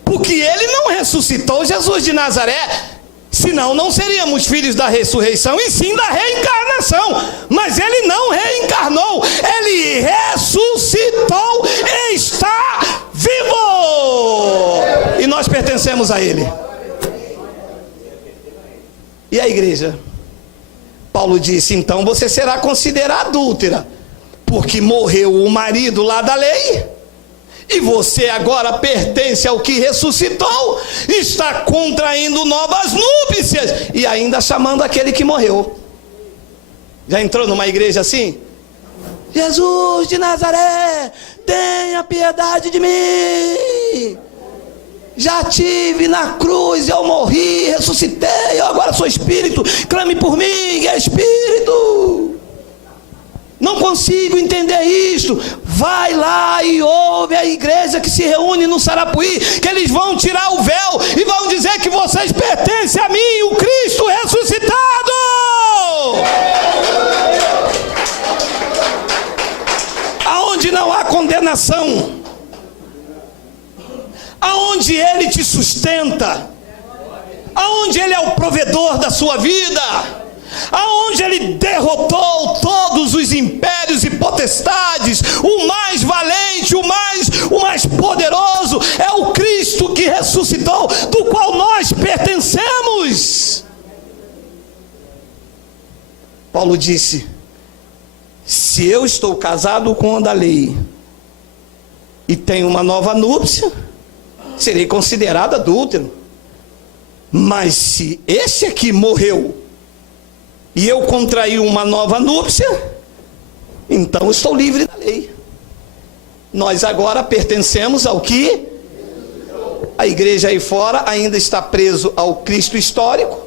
porque ele não ressuscitou Jesus de Nazaré, senão não seríamos filhos da ressurreição, e sim da reencarnação. Mas ele não reencarnou, ele ressuscitou e está vivo, e nós pertencemos a ele. E a igreja? Paulo disse: então você será considerada adúltera, porque morreu o marido lá da lei, e você agora pertence ao que ressuscitou, está contraindo novas núpcias, e ainda chamando aquele que morreu. Já entrou numa igreja assim? Jesus de Nazaré, tenha piedade de mim. Já tive na cruz, eu morri, ressuscitei, eu agora sou espírito, clame por mim, é espírito. Não consigo entender isto. Vai lá e ouve a igreja que se reúne no Sarapuí, que eles vão tirar o véu e vão dizer que vocês pertencem a mim, o Cristo ressuscitado. Aonde não há condenação, aonde ele te sustenta, aonde ele é o provedor da sua vida, aonde ele derrotou todos os impérios e potestades, o mais valente, o mais poderoso é o Cristo que ressuscitou, do qual nós pertencemos. Paulo disse: se eu estou casado com a da lei e tenho uma nova núpcia, serei considerado adúltero. Mas se esse aqui morreu e eu contraí uma nova núpcia, então estou livre da lei. Nós agora pertencemos ao que? A igreja aí fora ainda está preso ao Cristo histórico.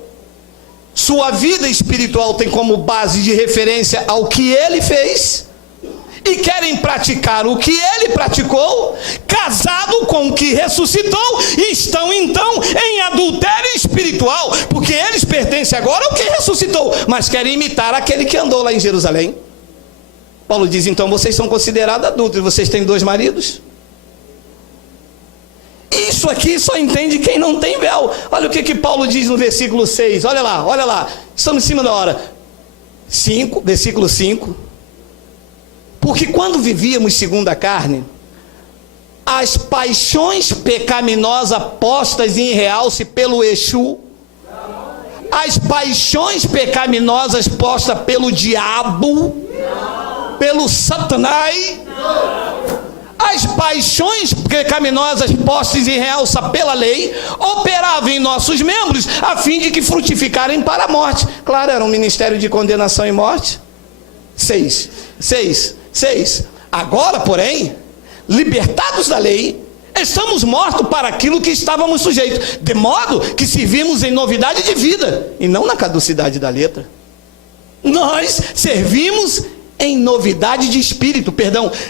Sua vida espiritual tem como base de referência ao que ele fez, e querem praticar o que ele praticou, casado com o que ressuscitou, e estão então em adultério espiritual, porque eles pertencem agora ao que ressuscitou, mas querem imitar aquele que andou lá em Jerusalém. Paulo diz: então vocês são considerados adúlteros, vocês têm 2 maridos. Isso aqui só entende quem não tem véu. Olha o que Paulo diz no versículo 6, olha lá, estamos em cima da hora. 5, versículo 5. Porque quando vivíamos segundo a carne, as paixões pecaminosas postas em realce pelo Exu, as paixões pecaminosas postas pelo diabo, pelo Satanás, as paixões pecaminosas postas em realça pela lei, operavam em nossos membros, a fim de que frutificarem para a morte. Claro, era um ministério de condenação e morte. 6. Agora, porém, libertados da lei, estamos mortos para aquilo que estávamos sujeitos, de modo que servimos em novidade de vida, e não na caducidade da letra. Nós servimos em novidade de espírito,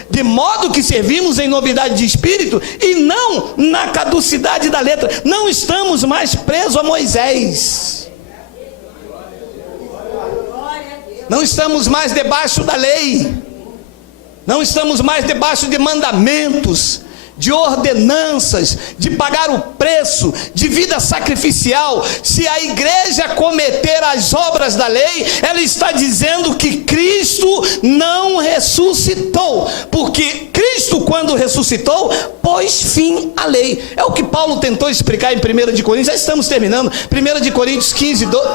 de modo que servimos em novidade de espírito, e não na caducidade da letra. Não estamos mais presos a Moisés, não estamos mais debaixo da lei, não estamos mais debaixo de mandamentos de ordenanças, de pagar o preço, de vida sacrificial. Se a igreja cometer as obras da lei, ela está dizendo que Cristo não ressuscitou, porque Cristo, quando ressuscitou, pôs fim à lei. É o que Paulo tentou explicar em 1 de Coríntios. Já estamos terminando. 1 de Coríntios 15, 12.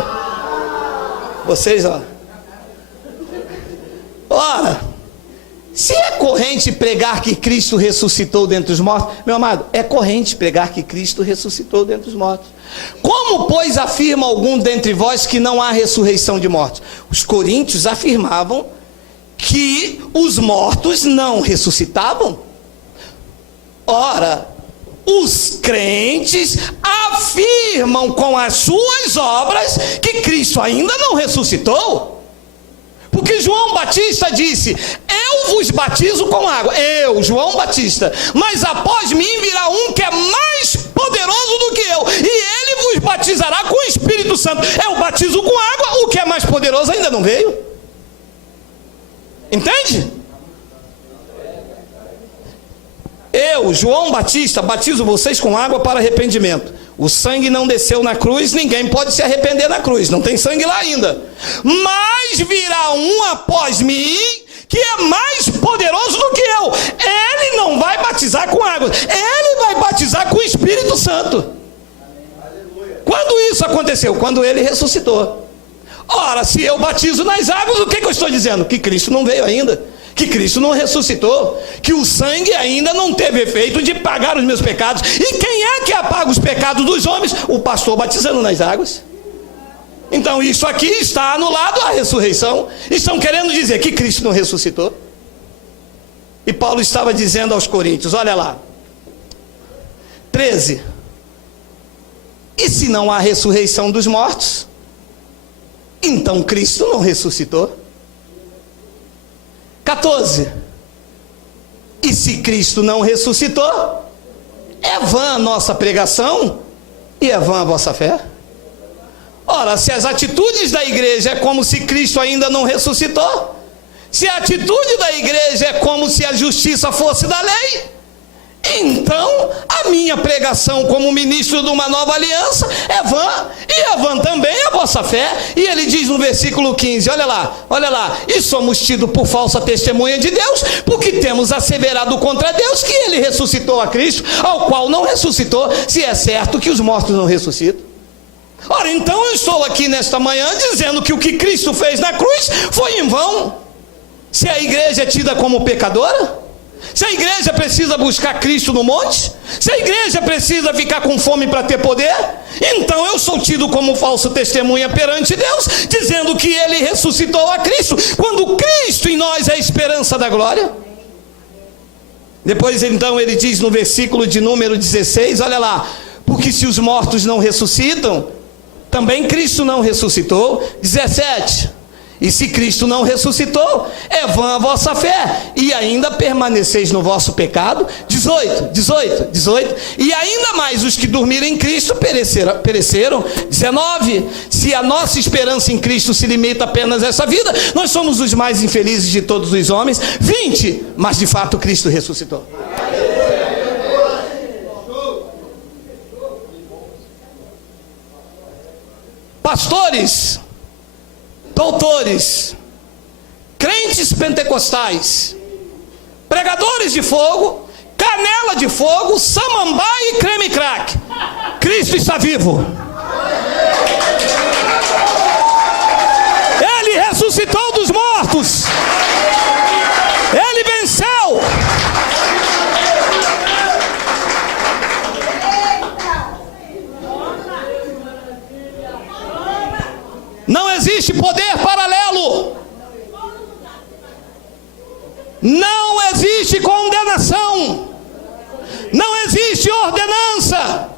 Vocês, ó. Ora, se é corrente pregar que Cristo ressuscitou dentre os mortos, meu amado, é corrente pregar que Cristo ressuscitou dentre os mortos. Como, pois, afirma algum dentre vós que não há ressurreição de mortos? Os coríntios afirmavam que os mortos não ressuscitavam. Ora, os crentes afirmam com as suas obras que Cristo ainda não ressuscitou. Porque João Batista disse: eu vos batizo com água, eu, João Batista, mas após mim virá um que é mais poderoso do que eu, e ele vos batizará com o Espírito Santo. Eu batizo com água, o que é mais poderoso ainda não veio. Entende? Eu, João Batista, batizo vocês com água para arrependimento. O sangue não desceu na cruz, ninguém pode se arrepender na cruz, não tem sangue lá ainda. Mas virá um após mim, que é mais poderoso do que eu. Ele não vai batizar com água, ele vai batizar com o Espírito Santo. Quando isso aconteceu? Quando ele ressuscitou. Ora, se eu batizo nas águas, o que eu estou dizendo? Que Cristo não veio ainda, que Cristo não ressuscitou, que o sangue ainda não teve efeito de pagar os meus pecados. E quem é que apaga os pecados dos homens? O pastor batizando nas águas. Então isso aqui está anulado a ressurreição. Estão querendo dizer que Cristo não ressuscitou. E Paulo estava dizendo aos coríntios, olha lá, 13: e se não há ressurreição dos mortos, então Cristo não ressuscitou. 14: e se Cristo não ressuscitou, é vã a nossa pregação e é vã a vossa fé. Ora, se as atitudes da igreja é como se Cristo ainda não ressuscitou, se a atitude da igreja é como se a justiça fosse da lei, então a minha pregação como ministro de uma nova aliança é vã, e é vã também a vossa fé. E ele diz no versículo 15, olha lá, e somos tidos por falsa testemunha de Deus, porque temos asseverado contra Deus que ele ressuscitou a Cristo, ao qual não ressuscitou, se é certo que os mortos não ressuscitam. Ora, então eu estou aqui nesta manhã dizendo que o que Cristo fez na cruz foi em vão. Se a igreja é tida como pecadora, se a igreja precisa buscar Cristo no monte, se a igreja precisa ficar com fome para ter poder, então eu sou tido como falso testemunha perante Deus, dizendo que ele ressuscitou a Cristo, quando Cristo em nós é a esperança da glória. Depois então ele diz no versículo de número 16, olha lá, porque se os mortos não ressuscitam, também Cristo não ressuscitou. 17: e se Cristo não ressuscitou, é vã a vossa fé, e ainda permaneceis no vosso pecado. 18, e ainda mais os que dormiram em Cristo pereceram. 19: se a nossa esperança em Cristo se limita apenas a essa vida, nós somos os mais infelizes de todos os homens. 20, mas de fato Cristo ressuscitou. Pastores, doutores, crentes pentecostais, pregadores de fogo, canela de fogo, samambaia e creme crack, Cristo está vivo. Ele ressuscitou dos mortos, ele venceu. Não existe poder paralelo, não existe condenação, não existe ordenança,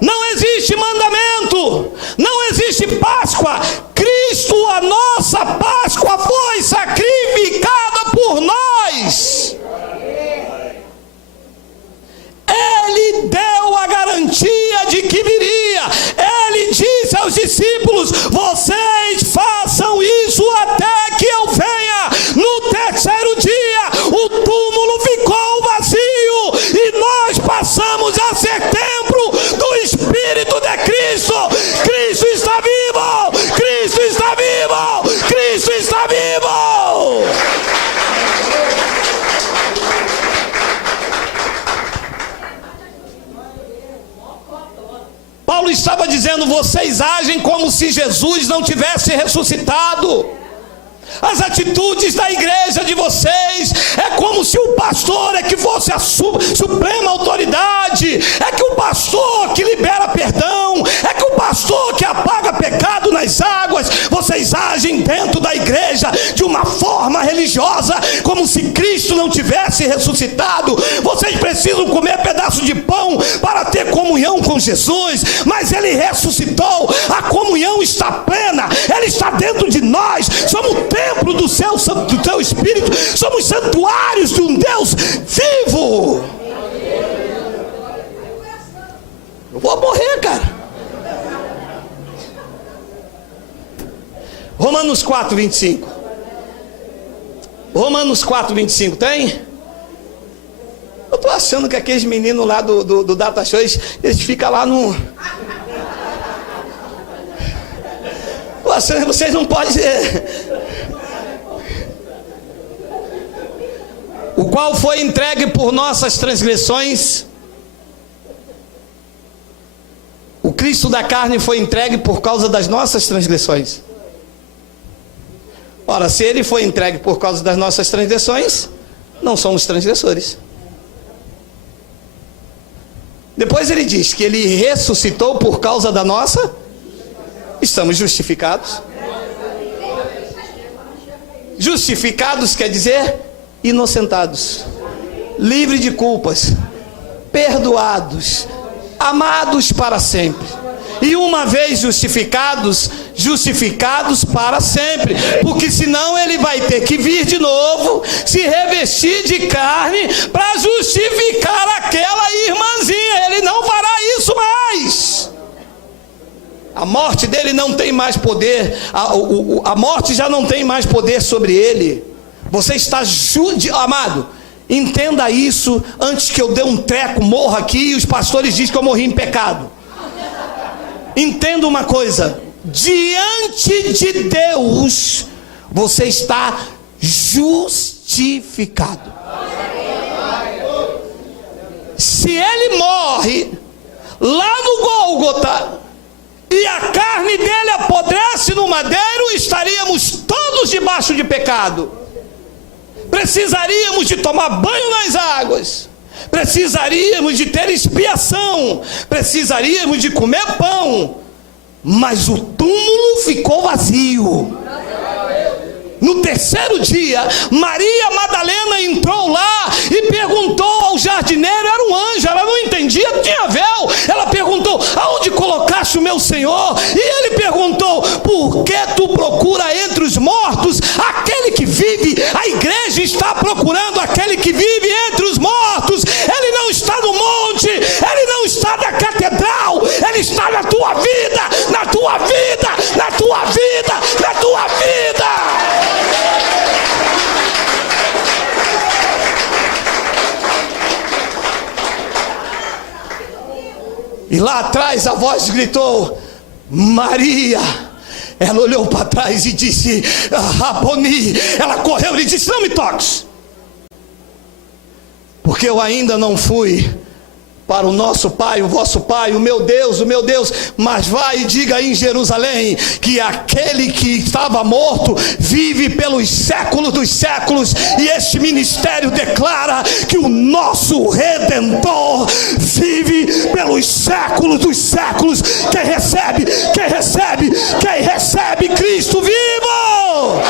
não existe mandamento, não existe Páscoa. Cristo, a nossa Páscoa, foi sacrificada por nós. Ele deu a garantia de que viria. Ele disse aos discípulos: vocês façam isso até que eu venha. No terceiro dia o túmulo ficou vazio e nós dizendo: vocês agem como se Jesus não tivesse ressuscitado. As atitudes da igreja de vocês é como se o pastor é que fosse a suprema autoridade, é que o pastor que libera perdão, é que o pastor que apaga pecado nas águas. Vocês agem dentro da igreja de uma forma religiosa, como se Cristo não tivesse ressuscitado. Vocês precisam comer pedaço de pão para ter comunhão com Jesus, mas Ele ressuscitou, a comunhão está plena, Ele está dentro de nós, somos templo do teu Espírito, somos santuários de um Deus vivo. Eu vou morrer, cara. Romanos 4:25. Romanos 4:25, tem? Eu tô achando que aqueles meninos lá do Data Shows, eles ficam lá no... Tô achando que vocês não podem... O qual foi entregue por nossas transgressões. O Cristo da carne foi entregue por causa das nossas transgressões. Ora, se Ele foi entregue por causa das nossas transgressões, não somos transgressores. Depois ele diz que Ele ressuscitou por causa da nossa... Estamos justificados. Justificados quer dizer inocentados, livres de culpas, perdoados, amados para sempre. E uma vez justificados, justificados para sempre, porque senão Ele vai ter que vir de novo, se revestir de carne para justificar aquela irmãzinha. Ele não fará isso mais. A morte dele não tem mais poder, a morte já não tem mais poder sobre ele. Você está amado, entenda isso antes que eu dê um treco, morra aqui e os pastores dizem que eu morri em pecado. Entenda uma coisa: diante de Deus você está justificado. Se Ele morre lá no Gólgota e a carne dele apodrece no madeiro, estaríamos todos debaixo de pecado. Precisaríamos de tomar banho nas águas, precisaríamos de ter expiação, precisaríamos de comer pão, mas o túmulo ficou vazio. No terceiro dia, Maria Madalena entrou lá e perguntou ao jardineiro, era um anjo, ela não entendia, tinha véu. Ela perguntou: aonde colocaste o meu Senhor? E ele perguntou: por que tu procura entre os mortos aquele que vive? A igreja está procurando aquele que vive entre os mortos. Ele não está no monte, ele não está na catedral, ele está na tua vida, na tua vida, na tua vida, na tua vida. E lá atrás a voz gritou: Maria. Ela olhou para trás e disse: Raboni. Ela correu e disse: não me toques, porque eu ainda não fui para o nosso Pai, o vosso Pai, o meu Deus, mas vai e diga em Jerusalém que aquele que estava morto vive pelos séculos dos séculos, e este ministério declara que o nosso Redentor vive pelos séculos dos séculos. Quem recebe Cristo vivo.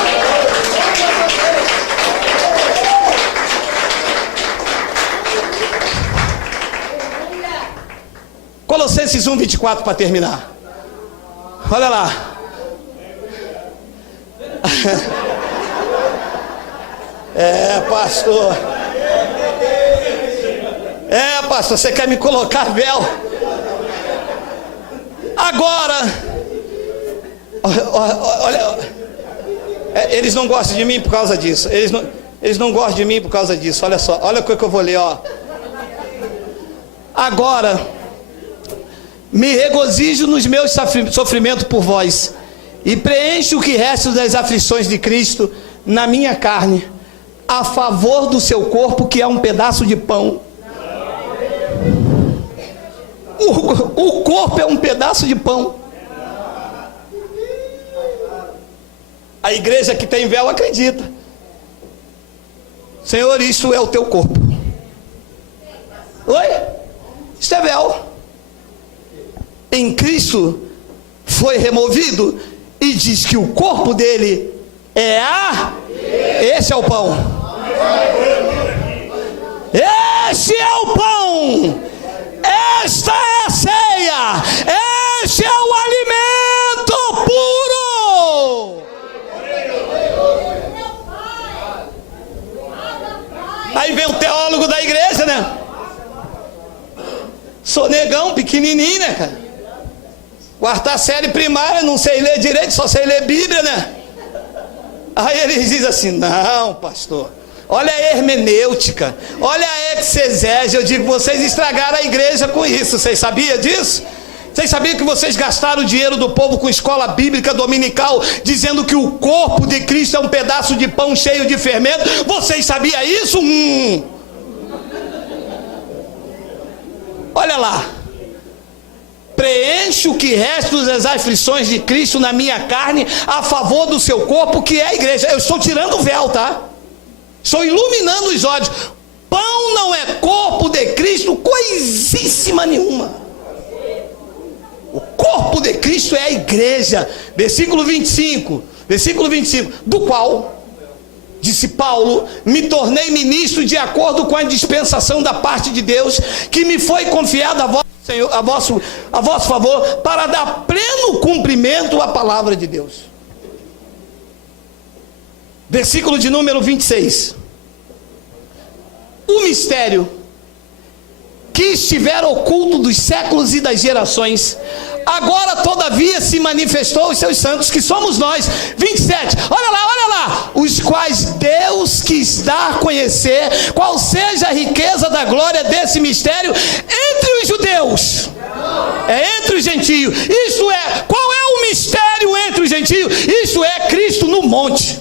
Colossenses 1:24 para terminar. Olha lá. Pastor, você quer me colocar véu? Agora, olha, eles não gostam de mim por causa disso. Eles não gostam de mim por causa disso. Olha só, olha o que eu vou ler, ó. Agora, me regozijo nos meus sofrimentos por vós, e preencho o que resta das aflições de Cristo na minha carne, a favor do seu corpo, que é um pedaço de pão. O corpo é um pedaço de pão. A igreja que tem véu acredita. Senhor, isso é o teu corpo. Oi? Isso é véu. Em Cristo foi removido e diz que o corpo dele é esse é o pão. Este é o pão. Esta é a ceia. Este é o alimento puro. Aí vem o teólogo da igreja, né? Sou negão, pequenininho, né, cara? Quarta série primária, não sei ler direito, só sei ler Bíblia, né? Aí eles dizem assim: não, pastor, olha a hermenêutica, olha a exegese. Eu digo, vocês estragaram a igreja com isso. Vocês sabiam disso? Vocês sabiam que vocês gastaram o dinheiro do povo com escola bíblica dominical, dizendo que o corpo de Cristo é um pedaço de pão cheio de fermento? Vocês sabiam isso? Olha lá. Preenche o que resta das aflições de Cristo na minha carne, a favor do seu corpo, que é a igreja. Eu estou tirando o véu, tá? Estou iluminando os olhos. Pão não é corpo de Cristo, coisíssima nenhuma. O corpo de Cristo é a igreja. Versículo 25. Do qual, disse Paulo, me tornei ministro de acordo com a dispensação da parte de Deus, que me foi confiada a vosso favor, para dar pleno cumprimento à palavra de Deus. Versículo de número 26. O mistério que estivera oculto dos séculos e das gerações, agora todavia se manifestou aos seus santos, que somos nós. 27, olha lá, os quais Deus quis dar a conhecer qual seja a riqueza da glória desse mistério entre os judeus, entre os gentios. Isto é, qual é o mistério entre os gentios? Isto é, Cristo no monte,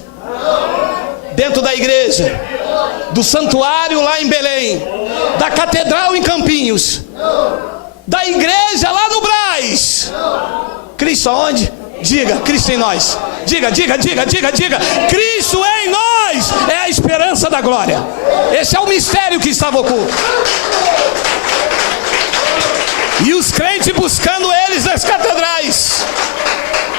dentro da igreja, do santuário lá em Belém, da catedral em Campinhos, da igreja lá no Brás. Cristo aonde? Diga, Cristo em nós. Diga. Cristo em nós é a esperança da glória. Esse é o mistério que estava oculto. E os crentes buscando eles nas catedrais,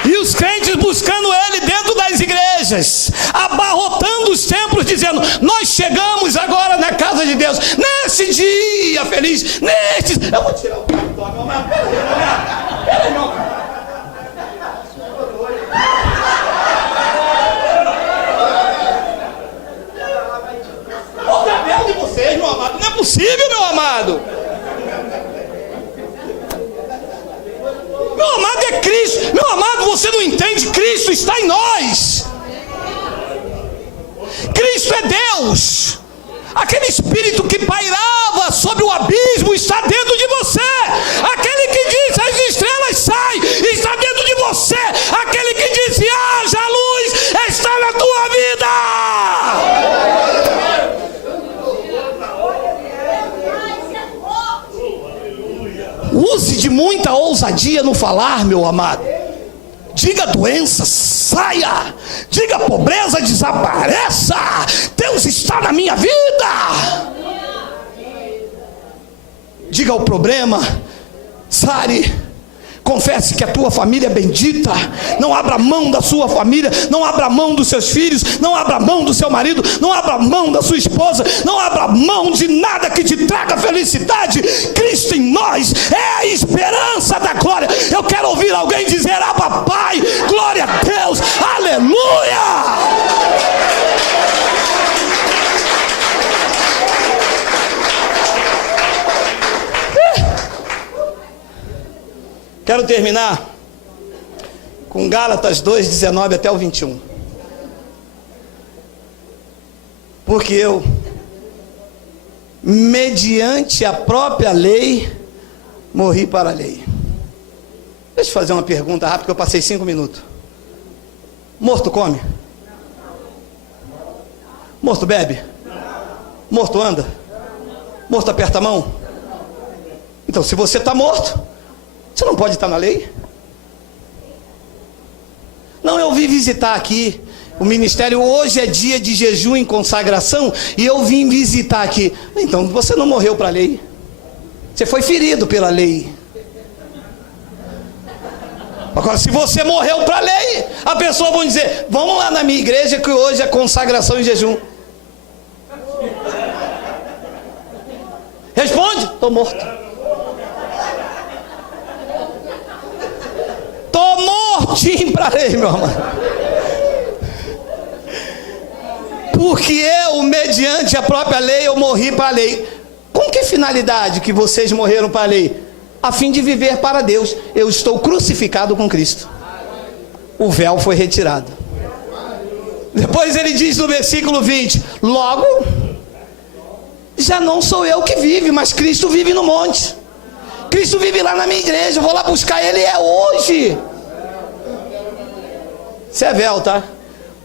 e os crentes buscando ele dentro das igrejas, abarrotando os templos, dizendo: nós chegamos agora na casa de Deus, nesse dia feliz, eu vou tirar o cartão, meu amado. Peraí, meu amado. Olha o cabelo de vocês, meu amado. Não é possível, meu amado. Meu amado, é Cristo. Meu amado, você não entende? Cristo está em nós. Cristo é Deus. Aquele Espírito que pairava sobre o abismo está dentro de você. Aquele que diz: as estrelas saem, está dentro de você. Aquele que disse: haja luz, está na tua vida. Use de muita ousadia no falar, meu amado. Diga: doença, saia. Diga: pobreza, desapareça. Deus está na minha vida. Diga: o problema, sare. Confesse que a tua família é bendita. Não abra mão da sua família. Não abra mão dos seus filhos. Não abra mão do seu marido. Não abra mão da sua esposa. Não abra mão de nada que te traga felicidade. Cristo em nós é a esperança da glória. Eu quero ouvir alguém dizer: Abba, Pai, glória a Deus, aleluia. Quero terminar com Gálatas 2:19 até o 21. Porque eu, mediante a própria lei, morri para a lei. Deixa eu fazer uma pergunta rápida, que eu passei 5 minutos. Morto come? Morto bebe? Morto anda? Morto aperta a mão? Então, se você está morto, você não pode estar na lei. Não, eu vim visitar aqui o ministério, hoje é dia de jejum e consagração, e eu vim visitar aqui. Então, você não morreu para a lei. Você foi ferido pela lei. Agora, se você morreu para a lei, a pessoa vai dizer, vamos lá na minha igreja que hoje é consagração e jejum. Responde, estou morto. Estou mortinho para a lei, meu amado. Porque eu, mediante a própria lei, eu morri para a lei. Com que finalidade que vocês morreram para a lei? A fim de viver para Deus. Eu estou crucificado com Cristo. O véu foi retirado. Depois ele diz no versículo 20: logo, já não sou eu que vive, mas Cristo vive no monte. Cristo vive lá na minha igreja, eu vou lá buscar ele, é hoje. Isso é véu, tá?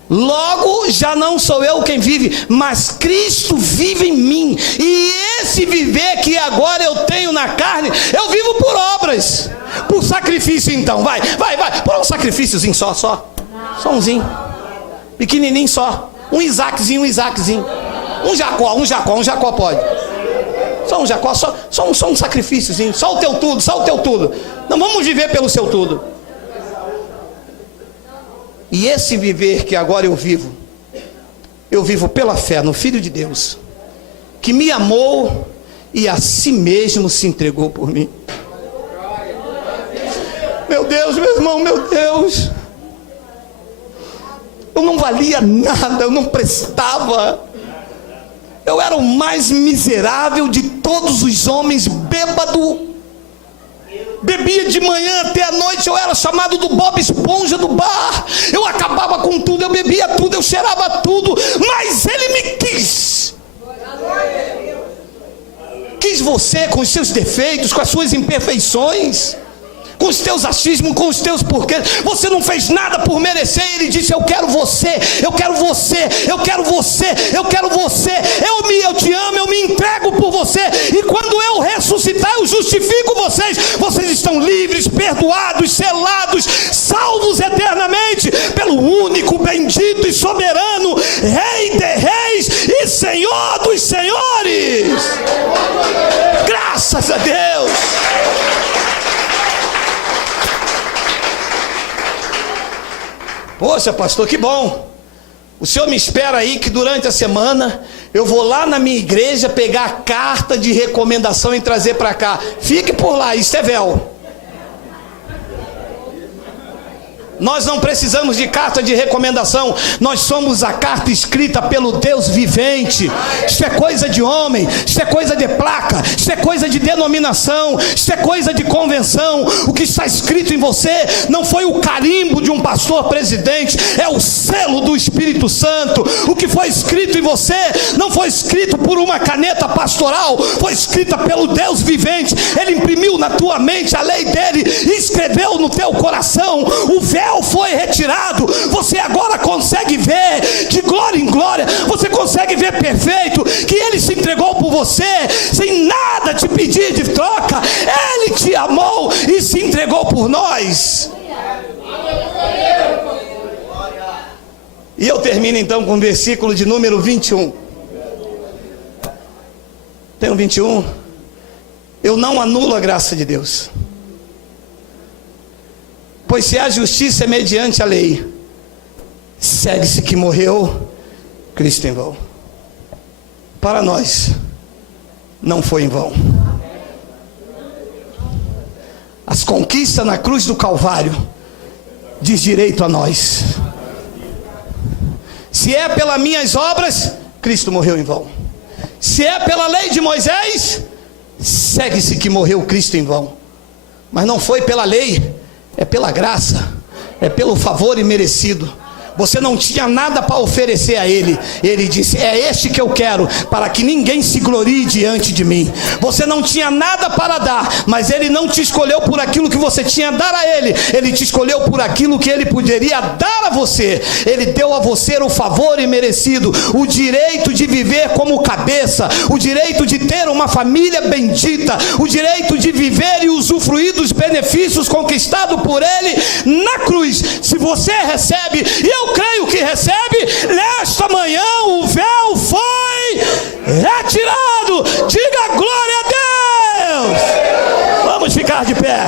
Logo, já não sou eu quem vive, mas Cristo vive em mim. E esse viver que agora eu tenho na carne, eu vivo por obras, por sacrifício. Então, vai, por um sacrifíciozinho só umzinho, pequenininho só, um Isaaczinho, um Jacó pode. Só um Jacó, só um sacrifíciozinho, só o teu tudo. Não vamos viver pelo seu tudo. E esse viver que agora eu vivo pela fé no Filho de Deus, que me amou e a si mesmo se entregou por mim. Meu Deus, meu irmão, meu Deus, eu não valia nada, eu não prestava, eu era o mais miserável de todos os homens, bêbado, bebia de manhã até a noite, eu era chamado do Bob Esponja do bar, eu acabava com tudo, eu bebia tudo, eu cheirava tudo, mas ele me quis você com os seus defeitos, com as suas imperfeições, com os teus achismos, com os teus porquês. Você não fez nada por merecer. Ele disse: eu quero você, eu quero você, eu quero você, eu quero você, eu te amo, eu me entrego por você, e quando eu ressuscitar eu justifico vocês estão livres, perdoados, selados, salvos eternamente pelo único, bendito e soberano Rei de reis e Senhor dos senhores. Graças a Deus. Poxa, pastor, que bom. O senhor me espera aí que durante a semana eu vou lá na minha igreja pegar a carta de recomendação e trazer para cá. Fique por lá, isso é véu. Nós não precisamos de carta de recomendação. Nós somos a carta escrita pelo Deus vivente. Isso é coisa de homem, isso é coisa de placa, isso é coisa de denominação, isso é coisa de convenção. O que está escrito em você não foi o carimbo de um pastor presidente, é o selo do Espírito Santo. O que foi escrito em você não foi escrito por uma caneta pastoral, foi escrita pelo Deus vivente. Ele imprimiu na tua mente a lei dele e escreveu no teu coração. O véu foi retirado, você agora consegue ver de glória em glória, você consegue ver perfeito que ele se entregou por você sem nada te pedir de troca. Ele te amou e se entregou por nós. E eu termino então com o versículo de número 21. Tem um 21. Eu não anulo a graça de Deus, pois se a justiça é mediante a lei, segue-se que morreu Cristo em vão. Para nós, não foi em vão. As conquistas na cruz do Calvário diz direito a nós. Se é pelas minhas obras, Cristo morreu em vão. Se é pela lei de Moisés, segue-se que morreu Cristo em vão. Mas não foi pela lei, é pela graça, é pelo favor imerecido. Você não tinha nada para oferecer a Ele. Ele disse: é este que eu quero, para que ninguém se glorie diante de mim. Você não tinha nada para dar, mas Ele não te escolheu por aquilo que você tinha a dar a Ele. Ele te escolheu por aquilo que Ele poderia dar a você. Ele deu a você o favor imerecido, o direito de viver como cabeça, o direito de ter uma família bendita, o direito de viver e usufruir dos benefícios conquistados por Ele na cruz. Se você recebe, e eu creio que recebe, nesta manhã o véu foi retirado. Diga glória a Deus. Vamos ficar de pé.